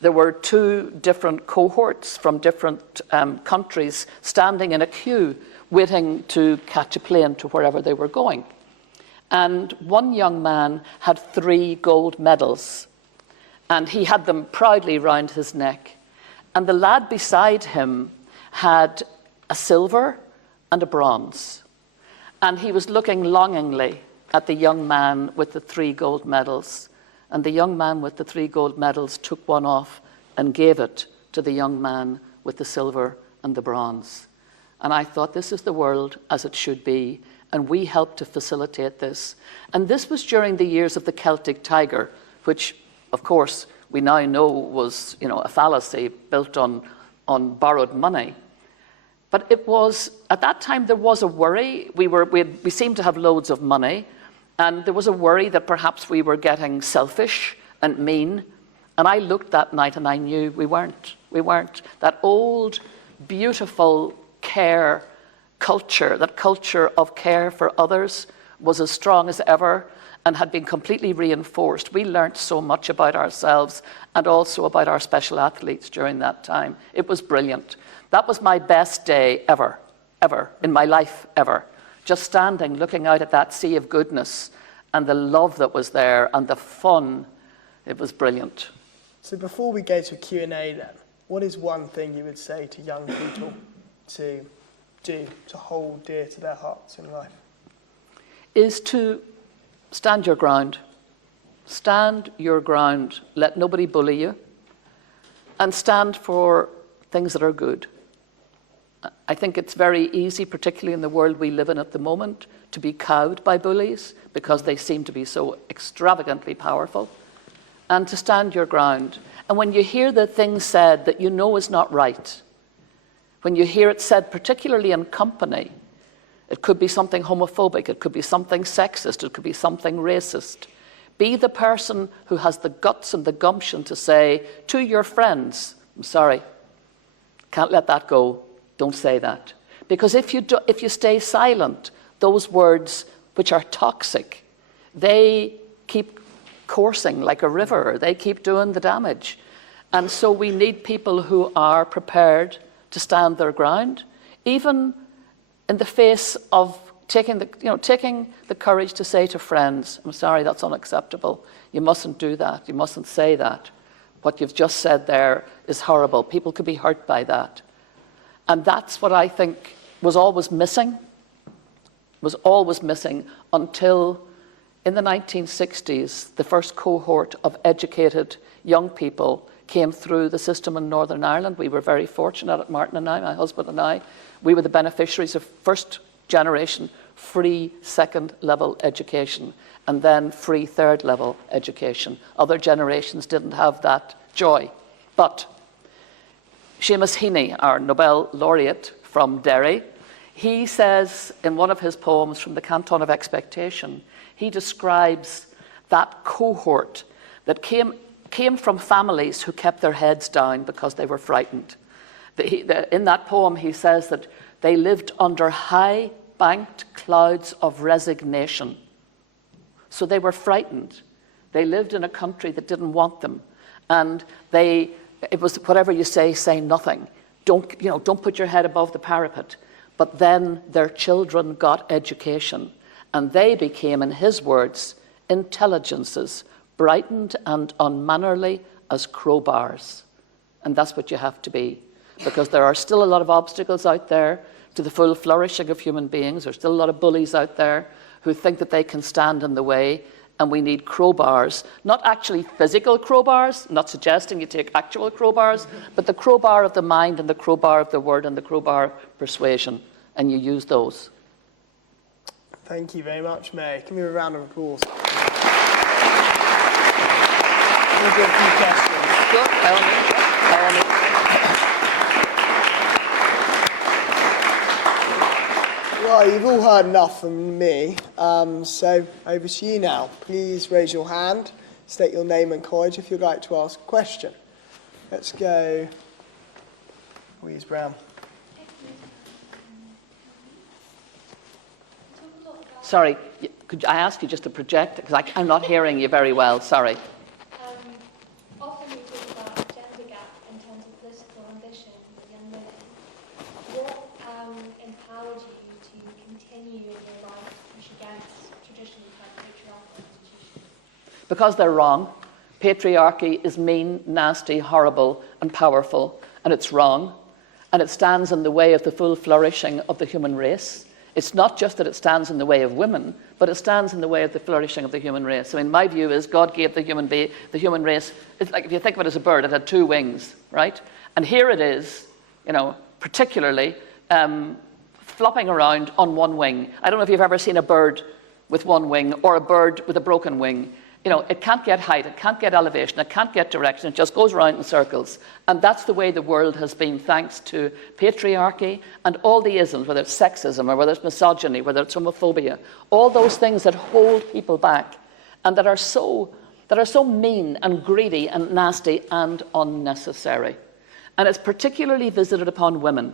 there were two different cohorts from different countries standing in a queue, waiting to catch a plane to wherever they were going. And one young man had 3 gold medals, and he had them proudly round his neck. And the lad beside him had a silver and a bronze. And he was looking longingly at the young man with the 3 gold medals. And the young man with the 3 gold medals took one off and gave it to the young man with the silver and the bronze. And I thought, this is the world as it should be. And we helped to facilitate this. And this was during the years of the Celtic Tiger, which, of course, we now know was, a fallacy built on borrowed money. But it was, at that time, there was a worry. We seemed to have loads of money. And there was a worry that perhaps we were getting selfish and mean. And I looked that night and I knew we weren't. We weren't. That old, beautiful care culture, that culture of care for others, was as strong as ever and had been completely reinforced. We learnt so much about ourselves and also about our special athletes during that time. It was brilliant. That was my best day ever, in my life ever. Just standing, looking out at that sea of goodness and the love that was there and the fun. It was brilliant. So before we go to Q&A then, what is one thing you would say to young people to do, to hold dear to their hearts in life? Is to stand your ground. Stand your ground. Let nobody bully you. And stand for things that are good. I think it's very easy, particularly in the world we live in at the moment, to be cowed by bullies because they seem to be so extravagantly powerful, and to stand your ground. And when you hear the things said that you know is not right, when you hear it said, particularly in company, it could be something homophobic, it could be something sexist, it could be something racist. Be the person who has the guts and the gumption to say to your friends, I'm sorry, can't let that go. Don't say that. Because if you stay silent, those words, which are toxic, they keep coursing like a river. They keep doing the damage. And so we need people who are prepared to stand their ground even in the face of taking the courage to say to friends, I'm sorry, that's unacceptable. You mustn't do that. You mustn't say that. What you've just said there is horrible. People could be hurt by that. And that's what I think was always missing until in the 1960s, the first cohort of educated young people came through the system in Northern Ireland. We were very fortunate, Martin and I, my husband and I. We were the beneficiaries of first generation free second level education and then free third level education. Other generations didn't have that joy. But Seamus Heaney, our Nobel laureate from Derry, he says in one of his poems from the Canton of Expectation, he describes that cohort that came from families who kept their heads down because they were frightened. In that poem, he says that they lived under high-banked clouds of resignation. So they were frightened. They lived in a country that didn't want them. And it was whatever you say nothing. Don't put your head above the parapet. But then their children got education. And they became, in his words, intelligences, brightened and unmannerly as crowbars. And that's what you have to be. Because there are still a lot of obstacles out there to the full flourishing of human beings. There's still a lot of bullies out there who think that they can stand in the way. And we need crowbars, not actually physical crowbars, not suggesting you take actual crowbars, but the crowbar of the mind and the crowbar of the word and the crowbar of persuasion. And you use those. Thank you very much, Mary. Give me a round of applause. Let me do a few questions. Good, by all means. Well, you've all heard enough from me, so over to you now. Please raise your hand, state your name and college if you'd like to ask a question. Let's go. Louise Brown. Sorry, could I ask you just to project? Because I'm not hearing you very well, sorry. Often we talk about gender gap in terms of political ambition for young women. What empowered you to continue in your life push against traditionally patriarchal institutions? Because they're wrong. Patriarchy is mean, nasty, horrible, and powerful, and it's wrong. And it stands in the way of the full flourishing of the human race. It's not just that it stands in the way of women, but it stands in the way of the flourishing of the human race. So, my view is God gave the human race. It's like if you think of it as a bird, it had two wings, right? And here it is, particularly flopping around on one wing. I don't know if you've ever seen a bird with one wing or a bird with a broken wing. It can't get height, it can't get elevation, it can't get direction, it just goes around in circles. And that's the way the world has been, thanks to patriarchy and all the isms, whether it's sexism or whether it's misogyny, whether it's homophobia, all those things that hold people back and that are so mean and greedy and nasty and unnecessary. And it's particularly visited upon women.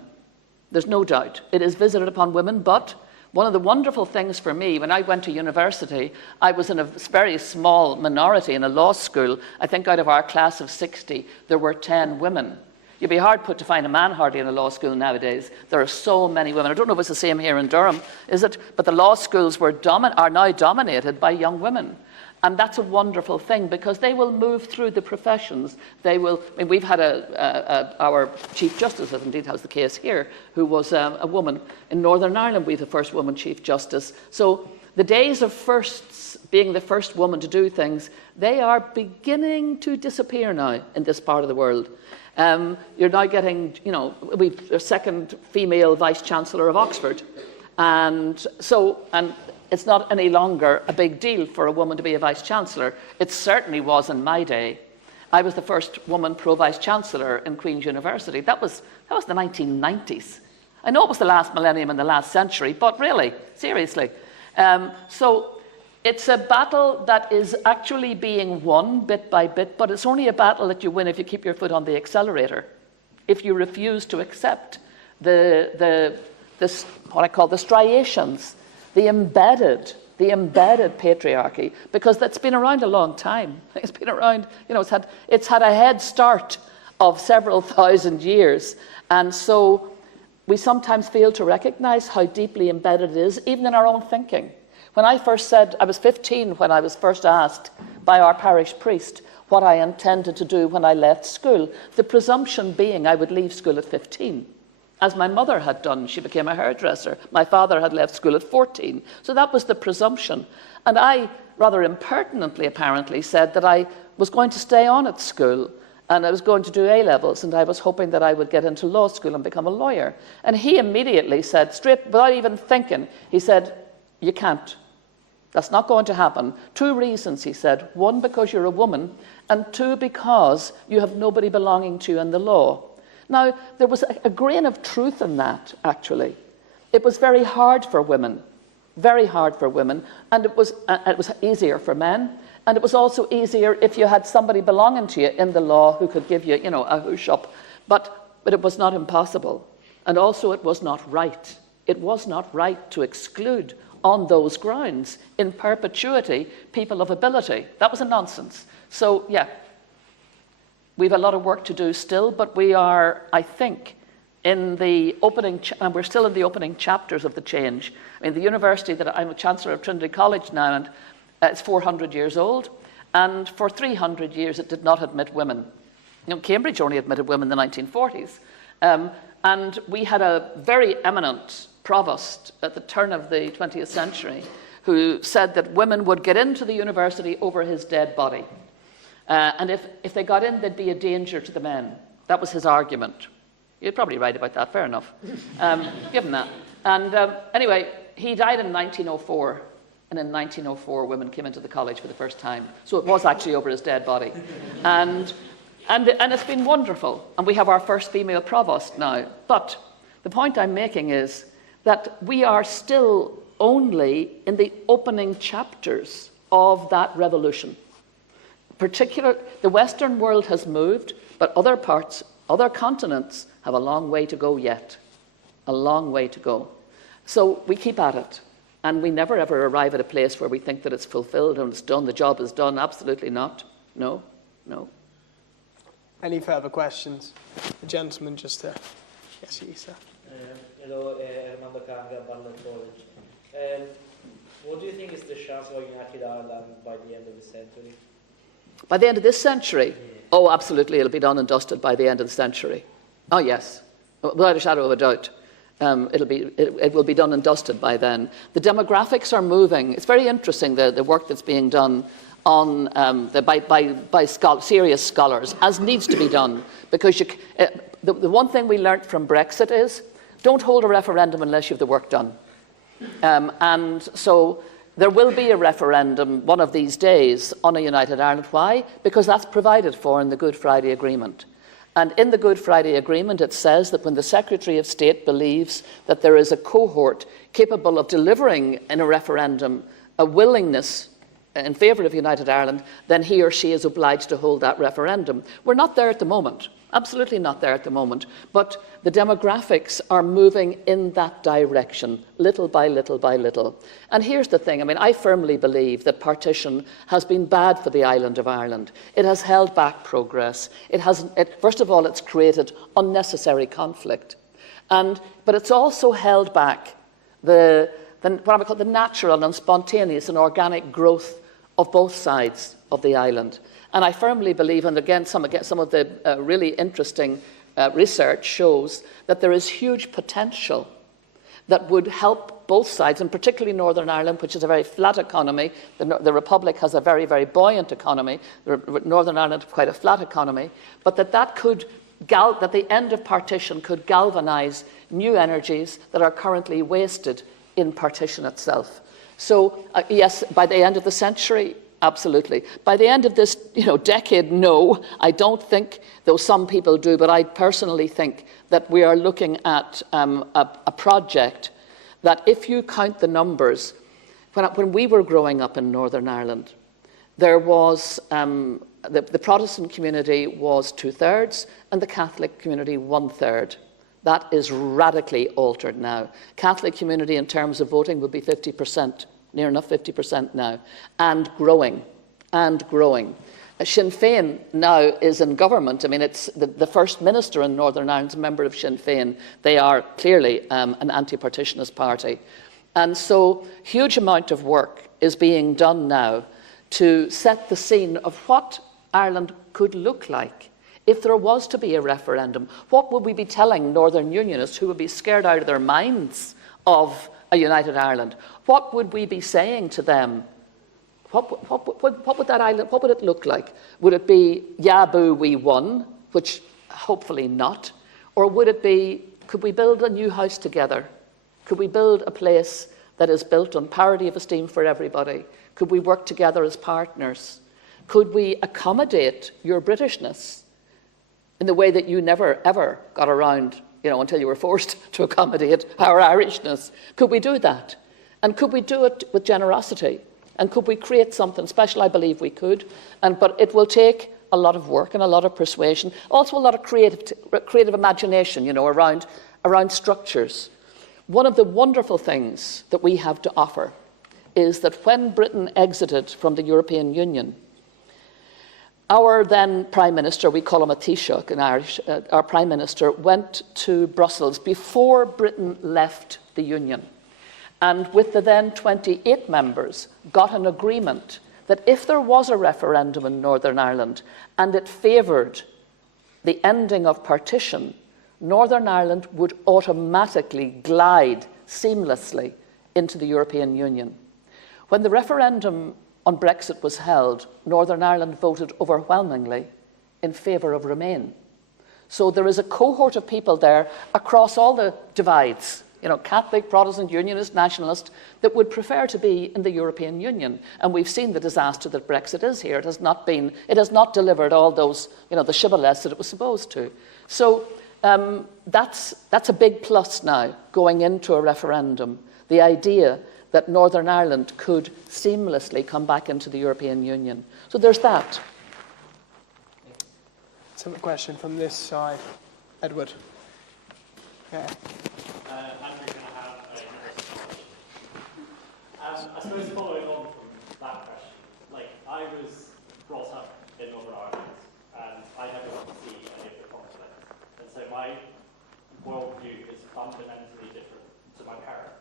There's no doubt. It is visited upon women, but one of the wonderful things for me, when I went to university, I was in a very small minority in a law school. I think out of our class of 60, there were 10 women. You'd be hard put to find a man hardly in a law school nowadays. There are so many women. I don't know if it's the same here in Durham, is it? But the law schools are now dominated by young women. And that's a wonderful thing because they will move through the professions. We've had our Chief Justice, as indeed has the case here, who was a woman. In Northern Ireland, we have the first woman Chief Justice. So the days of firsts, being the first woman to do things, they are beginning to disappear now in this part of the world. You're now getting, we've a second female Vice-Chancellor of Oxford. And it's not any longer a big deal for a woman to be a Vice-Chancellor. It certainly was in my day. I was the first woman Pro-Vice-Chancellor in Queen's University. That was the 1990s. I know it was the last millennium and the last century, but really, seriously. So it's a battle that is actually being won bit by bit, but it's only a battle that you win if you keep your foot on the accelerator. If you refuse to accept what I call the striations, the embedded patriarchy, because that's been around a long time. It's been around, it's had a head start of several thousand years. And so we sometimes fail to recognise how deeply embedded it is, even in our own thinking. When I first said, I was 15 when I was first asked by our parish priest what I intended to do when I left school, the presumption being I would leave school at 15, as my mother had done. She became a hairdresser. My father had left school at 14. So that was the presumption. And I, rather impertinently apparently, said that I was going to stay on at school and I was going to do A-levels, and I was hoping that I would get into law school and become a lawyer. And he immediately said, straight, without even thinking, he said, you can't. That's not going to happen. 2 reasons, he said. 1, because you're a woman, and 2, because you have nobody belonging to you in the law. Now, there was a grain of truth in that, actually. It was very hard for women, and it was easier for men, and it was also easier if you had somebody belonging to you in the law who could give you, a hoosh up. But it was not impossible, and also it was not right. It was not right to exclude on those grounds, in perpetuity, people of ability. That was a nonsense. So, yeah, we've a lot of work to do still, but we are, I think, in the opening, and we're still in the opening chapters of the change. I mean, the university that I'm a Chancellor of Trinity College now, and it's 400 years old, and for 300 years it did not admit women. Cambridge only admitted women in the 1940s. And we had a very eminent provost at the turn of the 20th century who said that women would get into the university over his dead body. And if they got in, they'd be a danger to the men. That was his argument. You're probably right about that, fair enough. Given that. And anyway, he died in 1904. And in 1904, women came into the college for the first time. So it was actually over his dead body. And it's been wonderful. And we have our first female provost now. But the point I'm making is that we are still only in the opening chapters of that revolution. The Western world has moved, but other parts, other continents have a long way to go yet. A long way to go. So we keep at it. And we never ever arrive at a place where we think that it's fulfilled and it's done, the job is done. Absolutely not. No, no. Any further questions? The gentleman just there. Yes, you, sir. Hello, Armando Kanga, Butler College. What do you think is the chance of a united Ireland by the end of the century? By the end of this century? Yeah. Oh, absolutely. It'll be done and dusted by the end of the century. Oh, yes. Without a shadow of a doubt. It will be done and dusted by then. The demographics are moving. It's very interesting, the work that's being done on by serious scholars, as needs to be done. Because the one thing we learnt from Brexit is, don't hold a referendum unless you have the work done. And so there will be a referendum one of these days on a united Ireland. Why? Because that's provided for in the Good Friday Agreement. And in the Good Friday Agreement, it says that when the Secretary of State believes that there is a cohort capable of delivering in a referendum a willingness in favour of United Ireland, then he or she is obliged to hold that referendum. We're not there at the moment. Absolutely not there at the moment. But the demographics are moving in that direction, little by little by little. And here's the thing. I mean, I firmly believe that partition has been bad for the island of Ireland. It has held back progress. First of all, it's created unnecessary conflict. But it's also held back what I would call the natural and spontaneous and organic growth of both sides of the island. And I firmly believe, and again, some of the really interesting research shows that there is huge potential that would help both sides, and particularly Northern Ireland, which is a very flat economy. The Republic has a very, very buoyant economy. Northern Ireland, quite a flat economy. But that the end of partition could galvanise new energies that are currently wasted in partition itself. So, yes, by the end of the century, absolutely. By the end of this decade, no, I don't think, though some people do, but I personally think that we are looking at a project that, if you count the numbers, when we were growing up in Northern Ireland, there was the Protestant community was 2/3 and the Catholic community 1/3. That is radically altered now. Catholic community in terms of voting would be 50%, near enough 50% now, and growing, and growing. Sinn Féin now is in government. I mean, it's the First Minister in Northern Ireland is a member of Sinn Féin. They are clearly an anti-partitionist party. And so huge amount of work is being done now to set the scene of what Ireland could look like if there was to be a referendum. What would we be telling Northern Unionists who would be scared out of their minds of a united Ireland? What would we be saying to them? What would that island, what would it look like? Would it be, yeah, boo, we won, which hopefully not? Or would it be, could we build a new house together? Could we build a place that is built on parity of esteem for everybody? Could we work together as partners? Could we accommodate your Britishness in the way that you never, ever got around, until you were forced to accommodate our Irishness? Could we do that? And could we do it with generosity? And could we create something special? I believe we could. But it will take a lot of work and a lot of persuasion, also a lot of creative imagination, around structures. One of the wonderful things that we have to offer is that when Britain exited from the European Union, our then Prime Minister, we call him a Taoiseach in Irish, our Prime Minister went to Brussels before Britain left the Union, and with the then 28 members got an agreement that if there was a referendum in Northern Ireland and it favoured the ending of partition, Northern Ireland would automatically glide seamlessly into the European Union. When the referendum on Brexit was held, Northern Ireland voted overwhelmingly in favour of Remain. So there is a cohort of people there across all the divides, Catholic, Protestant, Unionist, Nationalist, that would prefer to be in the European Union. And we've seen the disaster that Brexit is here. It has not delivered all those, the shibboleths that it was supposed to. So that's a big plus now, going into a referendum. The idea that Northern Ireland could seamlessly come back into the European Union. So there's that. Some question from this side. Edward. Yeah. Andrew, can I have a question? I suppose following on from that question, I was brought up in Northern Ireland and I never got to see any of the conflict. And so my worldview is fundamentally different to my parents.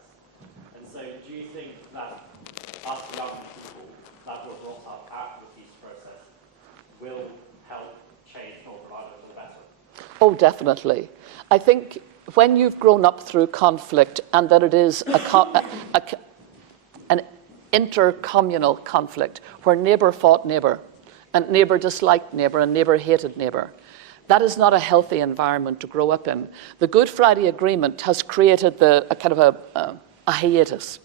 And so do you think that us young people that were brought up after the peace process will help change Northern Ireland for the better? Oh, definitely. I think when you've grown up through conflict and that it is an intercommunal conflict where neighbour fought neighbour and neighbour disliked neighbour and neighbour hated neighbour, that is not a healthy environment to grow up in. The Good Friday Agreement has created a hiatus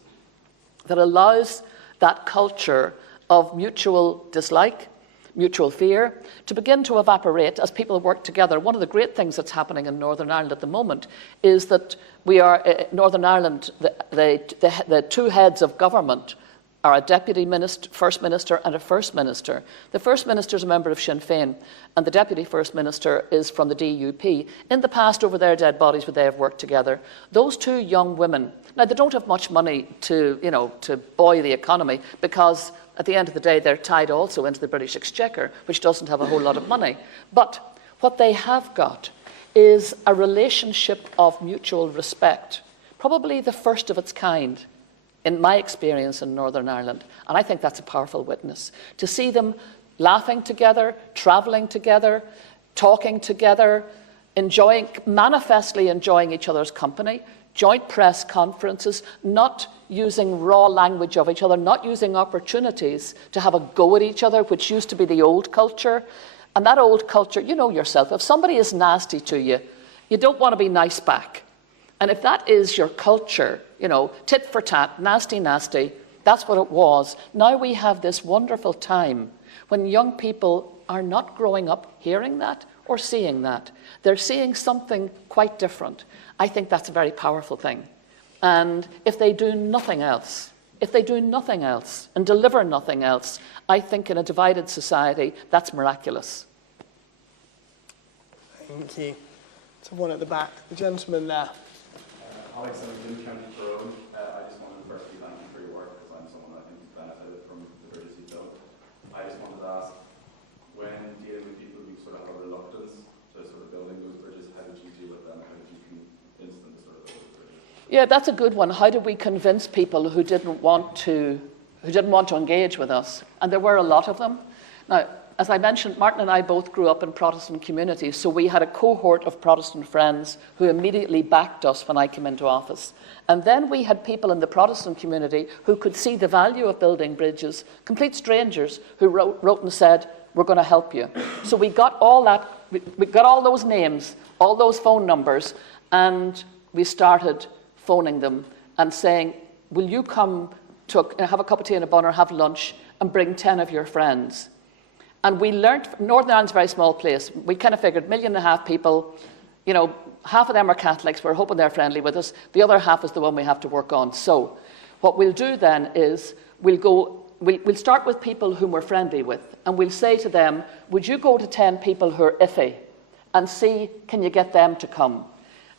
that allows that culture of mutual dislike, mutual fear, to begin to evaporate as people work together. One of the great things that's happening in Northern Ireland at the moment is that we are, Northern Ireland, the two heads of government are a Deputy Minister, First Minister and a First Minister. The First Minister is a member of Sinn Féin and the Deputy First Minister is from the DUP. In the past, over their dead bodies, they have worked together. Those two young women, now they don't have much money to buoy the economy because at the end of the day, they're tied also into the British Exchequer, which doesn't have a whole lot of money. But what they have got is a relationship of mutual respect, probably the first of its kind in my experience in Northern Ireland. And I think that's a powerful witness. To see them laughing together, travelling together, talking together, manifestly enjoying each other's company, joint press conferences, not using raw language of each other, not using opportunities to have a go at each other, which used to be the old culture. And that old culture, you know yourself, if somebody is nasty to you, you don't want to be nice back. And if that is your culture, tit for tat, nasty, nasty, that's what it was. Now we have this wonderful time when young people are not growing up hearing that or seeing that. They're seeing something quite different. I think that's a very powerful thing. And if they do nothing else and deliver nothing else, I think in a divided society, that's miraculous. Thank you. So one at the back, the gentleman there. Alex, I'm in County Tyrone. I just wanted to firstly thank you for your work because I'm someone I think benefited from the British bill. I just wanted to ask, Yeah, that's a good one. How did we convince people who didn't want to engage with us? And there were a lot of them. Now, as I mentioned, Martin and I both grew up in Protestant communities, so we had a cohort of Protestant friends who immediately backed us when I came into office. And then we had people in the Protestant community who could see the value of building bridges, complete strangers who wrote and said, we're going to help you. So we got all that, we got all those names, all those phone numbers, and we started phoning them and saying, will you come to have a cup of tea and a bun or have lunch and bring 10 of your friends? And we learned, Northern Ireland's a very small place. We kind of figured 1.5 million people, you know, half of them are Catholics. We're hoping they're friendly with us. The other half is the one we have to work on. So what we'll do then is we'll start with people whom we're friendly with. And we'll say to them, would you go to 10 people who are iffy and see, can you get them to come?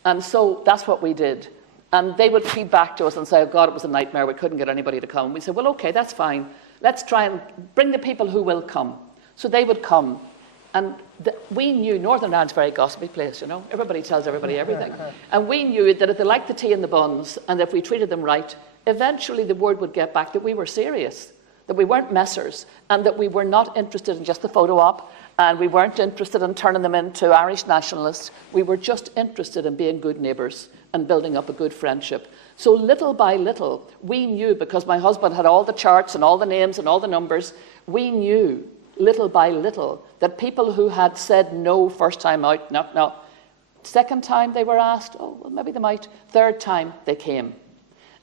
And so that's what we did. And they would feed back to us and say, oh God, it was a nightmare. We couldn't get anybody to come. We said, well, okay, that's fine. Let's try and bring the people who will come. So they would come, and we knew Northern Ireland's a very gossipy place, you know. Everybody tells everybody everything. And we knew that if they liked the tea and the buns, and if we treated them right, eventually the word would get back that we were serious, that we weren't messers, and that we were not interested in just the photo op, and we weren't interested in turning them into Irish nationalists. We were just interested in being good neighbours and building up a good friendship. So little by little, we knew, because my husband had all the charts and all the names and all the numbers, we knew little by little that people who had said no first time out, no, second time they were asked, oh, well, maybe they might, third time they came.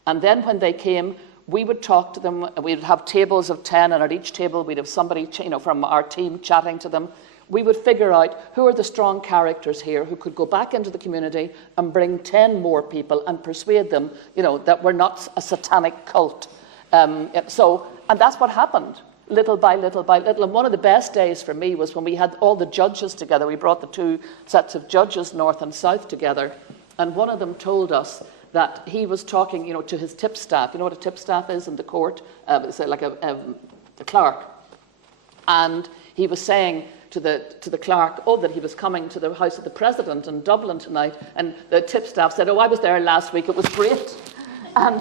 And then when they came, we would talk to them, we would have tables of 10, and at each table we'd have somebody, you know, from our team chatting to them. We would figure out who are the strong characters here who could go back into the community and bring 10 more people and persuade them, you know, that we're not a satanic cult. And that's what happened. Little by little by little. And one of the best days for me was when we had all the judges together. We brought the two sets of judges, North and South, together. And one of them told us that he was talking, you know, to his tip staff. You know what a tip staff is in the court? It's like a clerk. And he was saying to the clerk, that he was coming to the house of the president in Dublin tonight. And the tip staff said, oh, I was there last week. It was great. And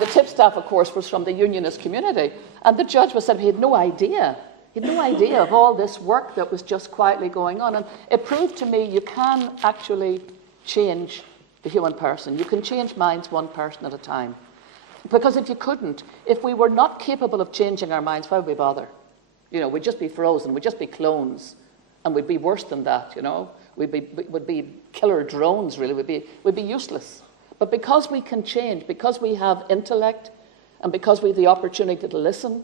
the tip staff, of course, was from the unionist community. And the judge was saying he had no idea. He had no idea of all this work that was just quietly going on. And it proved to me you can actually change the human person. You can change minds one person at a time. Because if you couldn't, if we were not capable of changing our minds, why would we bother? You know, we'd just be frozen. We'd just be clones. And we'd be worse than that, you know. We'd be killer drones, really. We'd be useless. But because we can change, because we have intellect, and because we have the opportunity to listen,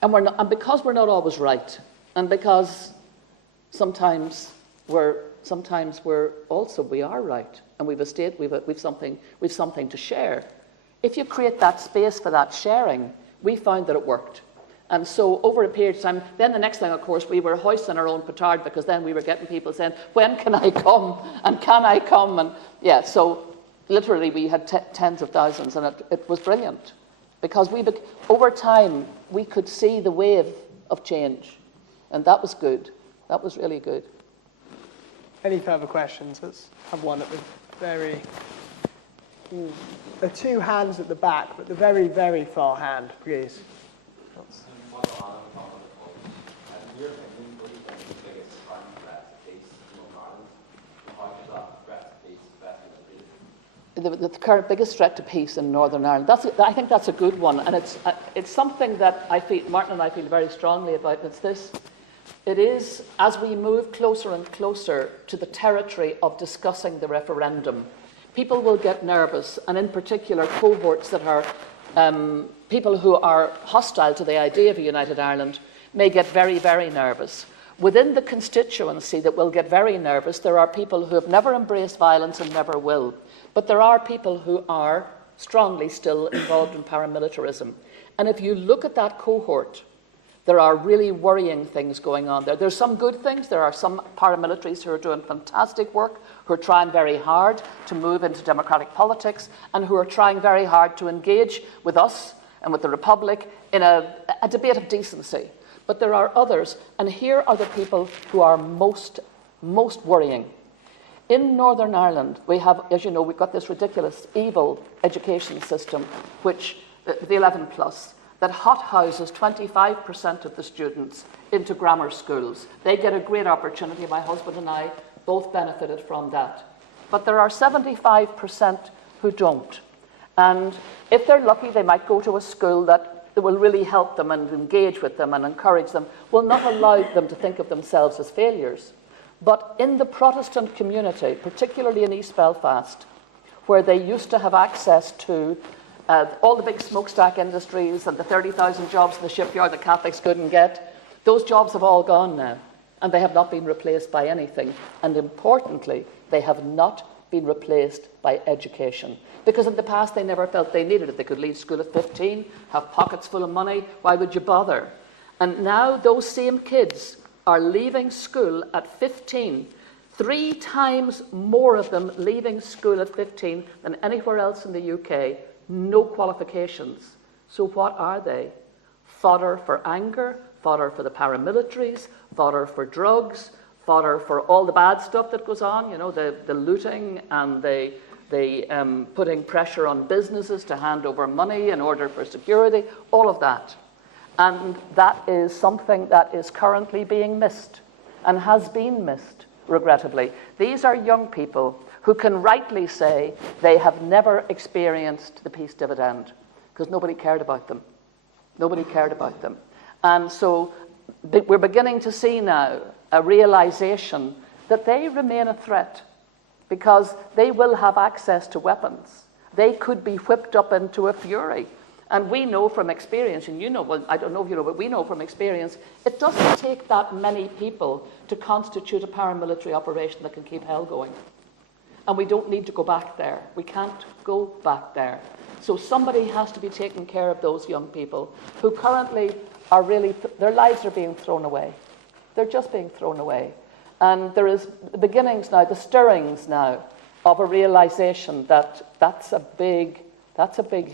and because we're not always right, and because sometimes we are right, and we've something to share. If you create that space for that sharing, we found that it worked. And so over a period of time, then the next thing, of course, we were hoisting our own petard, because then we were getting people saying, when can I come? And can I come? And yeah, so literally we had tens of thousands, and it was brilliant. Because over time, we could see the wave of change. And that was good. That was really good. Any further questions? Let's have one at the very... There are two hands at the back, but the very, very far hand, please. The current biggest threat to peace in Northern Ireland. I think that's a good one, and it's something that Martin and I feel very strongly about. It's this: it is, as we move closer and closer to the territory of discussing the referendum, people will get nervous, and in particular cohorts that are people who are hostile to the idea of a united Ireland may get very, very nervous. Within the constituency that will get very nervous, there are people who have never embraced violence and never will. But there are people who are strongly still involved in paramilitarism. And if you look at that cohort, there are really worrying things going on there. There's some good things. There are some paramilitaries who are doing fantastic work, who are trying very hard to move into democratic politics, and who are trying very hard to engage with us and with the Republic in a debate of decency. But there are others, and here are the people who are most worrying. in Northern Ireland, we have, as you know, we've got this ridiculous, evil education system, which, the 11 plus, that hothouses 25% of the students into grammar schools. They get a great opportunity. My husband and I both benefited from that. But there are 75% who don't. And if they're lucky, they might go to a school that will really help them and engage with them and encourage them, will not allow them to think of themselves as failures. But in the Protestant community, particularly in East Belfast, where they used to have access to all the big smokestack industries and the 30,000 jobs in the shipyard that Catholics couldn't get, those jobs have all gone now, and they have not been replaced by anything. And importantly, they have not been replaced by education. Because in the past, they never felt they needed it. They could leave school at 15, have pockets full of money. Why would you bother? And now those same kids are leaving school at 15. 3 times more of them leaving school at 15 than anywhere else in the UK. No qualifications. So what are they? Fodder for anger, fodder for the paramilitaries, fodder for drugs, fodder for all the bad stuff that goes on, you know, the looting and the putting pressure on businesses to hand over money in order for security, all of that. And that is something that is currently being missed and has been missed, regrettably. These are young people who can rightly say they have never experienced the peace dividend because nobody cared about them. Nobody cared about them. And so we're beginning to see now a realization that they remain a threat because they will have access to weapons. They could be whipped up into a fury. And we know from experience, and you know, well, I don't know if you know, but we know from experience, it doesn't take that many people to constitute a paramilitary operation that can keep hell going. And we don't need to go back there. We can't go back there. So somebody has to be taking care of those young people who currently are really, their lives are being thrown away. They're just being thrown away. And there is the beginnings now, the stirrings now, of a realization that that's a big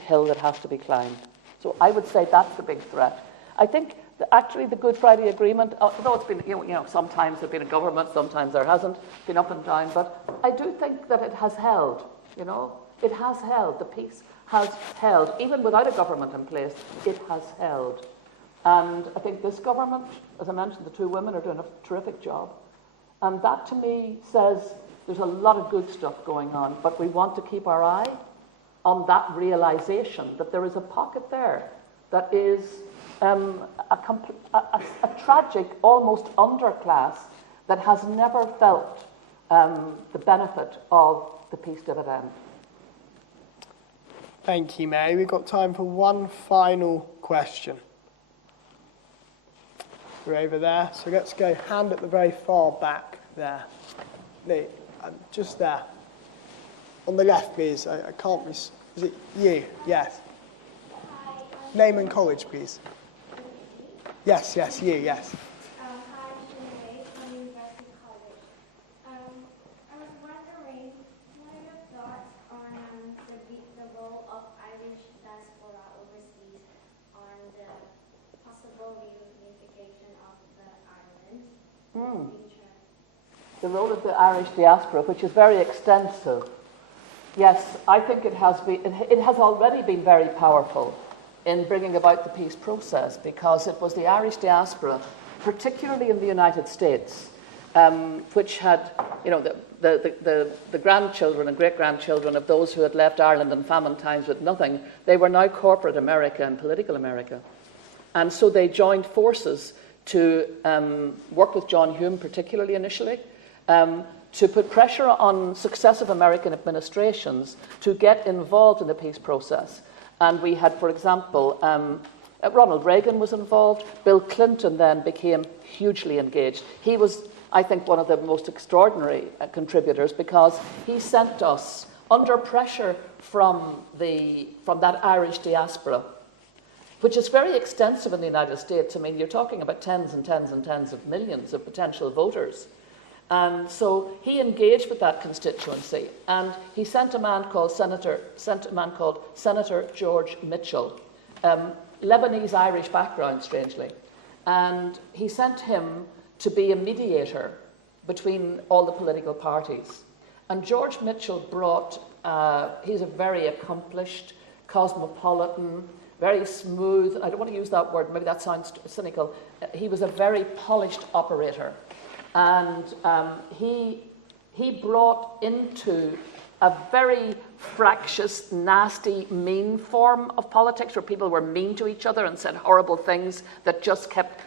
hill that has to be climbed. So I would say that's the big threat. I think actually the Good Friday Agreement, although it's been, you know, sometimes there's been a government, sometimes there hasn't, been up and down, but I do think that it has held, you know. It has held, the peace has held. Even without a government in place, it has held. And I think this government, as I mentioned, the 2 women are doing a terrific job. And that to me says there's a lot of good stuff going on, but we want to keep our eye on that realization that there is a pocket there that is a tragic, almost underclass that has never felt the benefit of the peace dividend. Thank you, Mary. We've got time for one final question. We're over there, so let's go hand at the very far back there. No, just there. On the left, please. I can't be... Is it you? Yes. Name and college, please. Yes, you, yes. Hi, Sinead from University College. I was wondering, what are your thoughts on the role of Irish diaspora overseas on the possible reunification of the Ireland in the future? The role of the Irish diaspora, which is very extensive. Yes, I think it has already been very powerful in bringing about the peace process, because it was the Irish diaspora, particularly in the United States, which had, you know, the grandchildren and great-grandchildren of those who had left Ireland in famine times with nothing. They were now corporate America and political America. And so they joined forces to work with John Hume, particularly initially, to put pressure on successive American administrations to get involved in the peace process. And we had, for example, Ronald Reagan was involved. Bill Clinton then became hugely engaged. He was, I think, one of the most extraordinary contributors, because he sent us, under pressure from that Irish diaspora, which is very extensive in the United States. I mean, you're talking about tens and tens and tens of millions of potential voters. And so he engaged with that constituency, and he sent a man called Senator George Mitchell, Lebanese-Irish background, strangely, and he sent him to be a mediator between all the political parties. And George Mitchell brought, he's a very accomplished, cosmopolitan, very smooth, I don't want to use that word, maybe that sounds cynical, he was a very polished operator. And he brought into a very fractious, nasty, mean form of politics where people were mean to each other and said horrible things that just kept,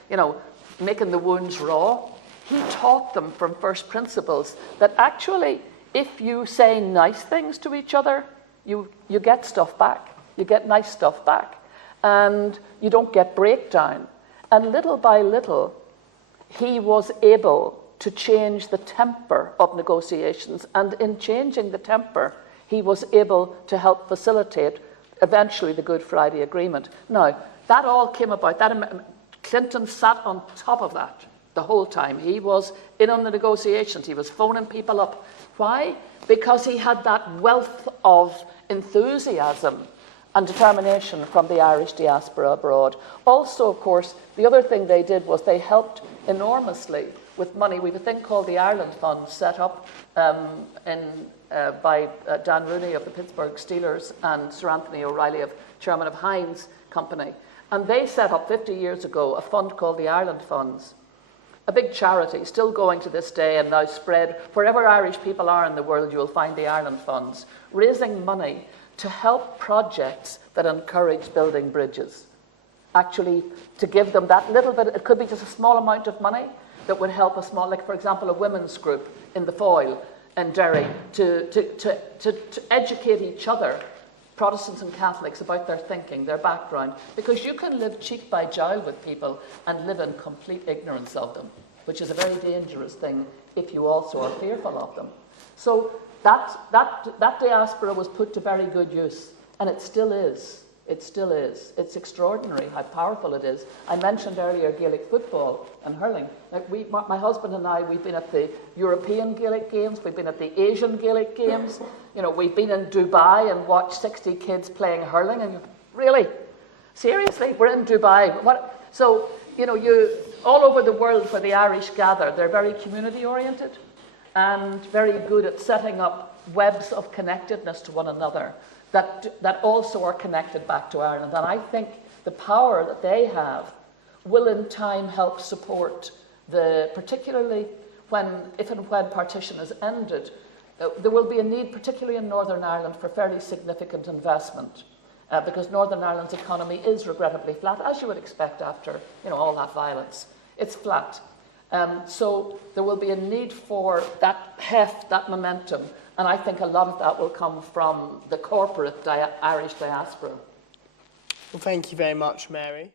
making the wounds raw. He taught them from first principles that actually, if you say nice things to each other, you get stuff back. You get nice stuff back. And you don't get breakdown. And little by little, he was able to change the temper of negotiations. And in changing the temper, he was able to help facilitate eventually the Good Friday Agreement. Now, that all came about. Clinton sat on top of that the whole time. He was in on the negotiations. He was phoning people up. Why? Because he had that wealth of enthusiasm and determination from the Irish diaspora abroad. Also, of course, the other thing they did was they helped enormously with money. We have a thing called the Ireland Fund set up by Dan Rooney of the Pittsburgh Steelers and Sir Anthony O'Reilly, chairman of Heinz Company. And they set up 50 years ago a fund called the Ireland Funds, a big charity, still going to this day and now spread. Wherever Irish people are in the world, you will find the Ireland Funds, raising money to help projects that encourage building bridges. Actually, to give them that little bit, it could be just a small amount of money that would help a small, like for example, a women's group in the Foyle in Derry, to educate each other, Protestants and Catholics, about their thinking, their background, because you can live cheek by jowl with people and live in complete ignorance of them, which is a very dangerous thing if you also are fearful of them. So that diaspora was put to very good use, and it still is. It still is. It's extraordinary how powerful it is. I mentioned earlier Gaelic football and hurling. Like my husband and I, we've been at the European Gaelic Games, we've been at the Asian Gaelic Games, we've been in Dubai and watched 60 kids playing hurling, and really? Seriously? We're in Dubai. What? So, you all over the world where the Irish gather, they're very community-oriented and very good at setting up webs of connectedness to one another that also are connected back to Ireland. And I think the power that they have will in time help support particularly if and when partition is ended, there will be a need, particularly in Northern Ireland, for fairly significant investment. Because Northern Ireland's economy is regrettably flat, as you would expect after all that violence. It's flat. So there will be a need for that heft, that momentum, and I think a lot of that will come from the corporate Irish diaspora. Well, thank you very much, Mary.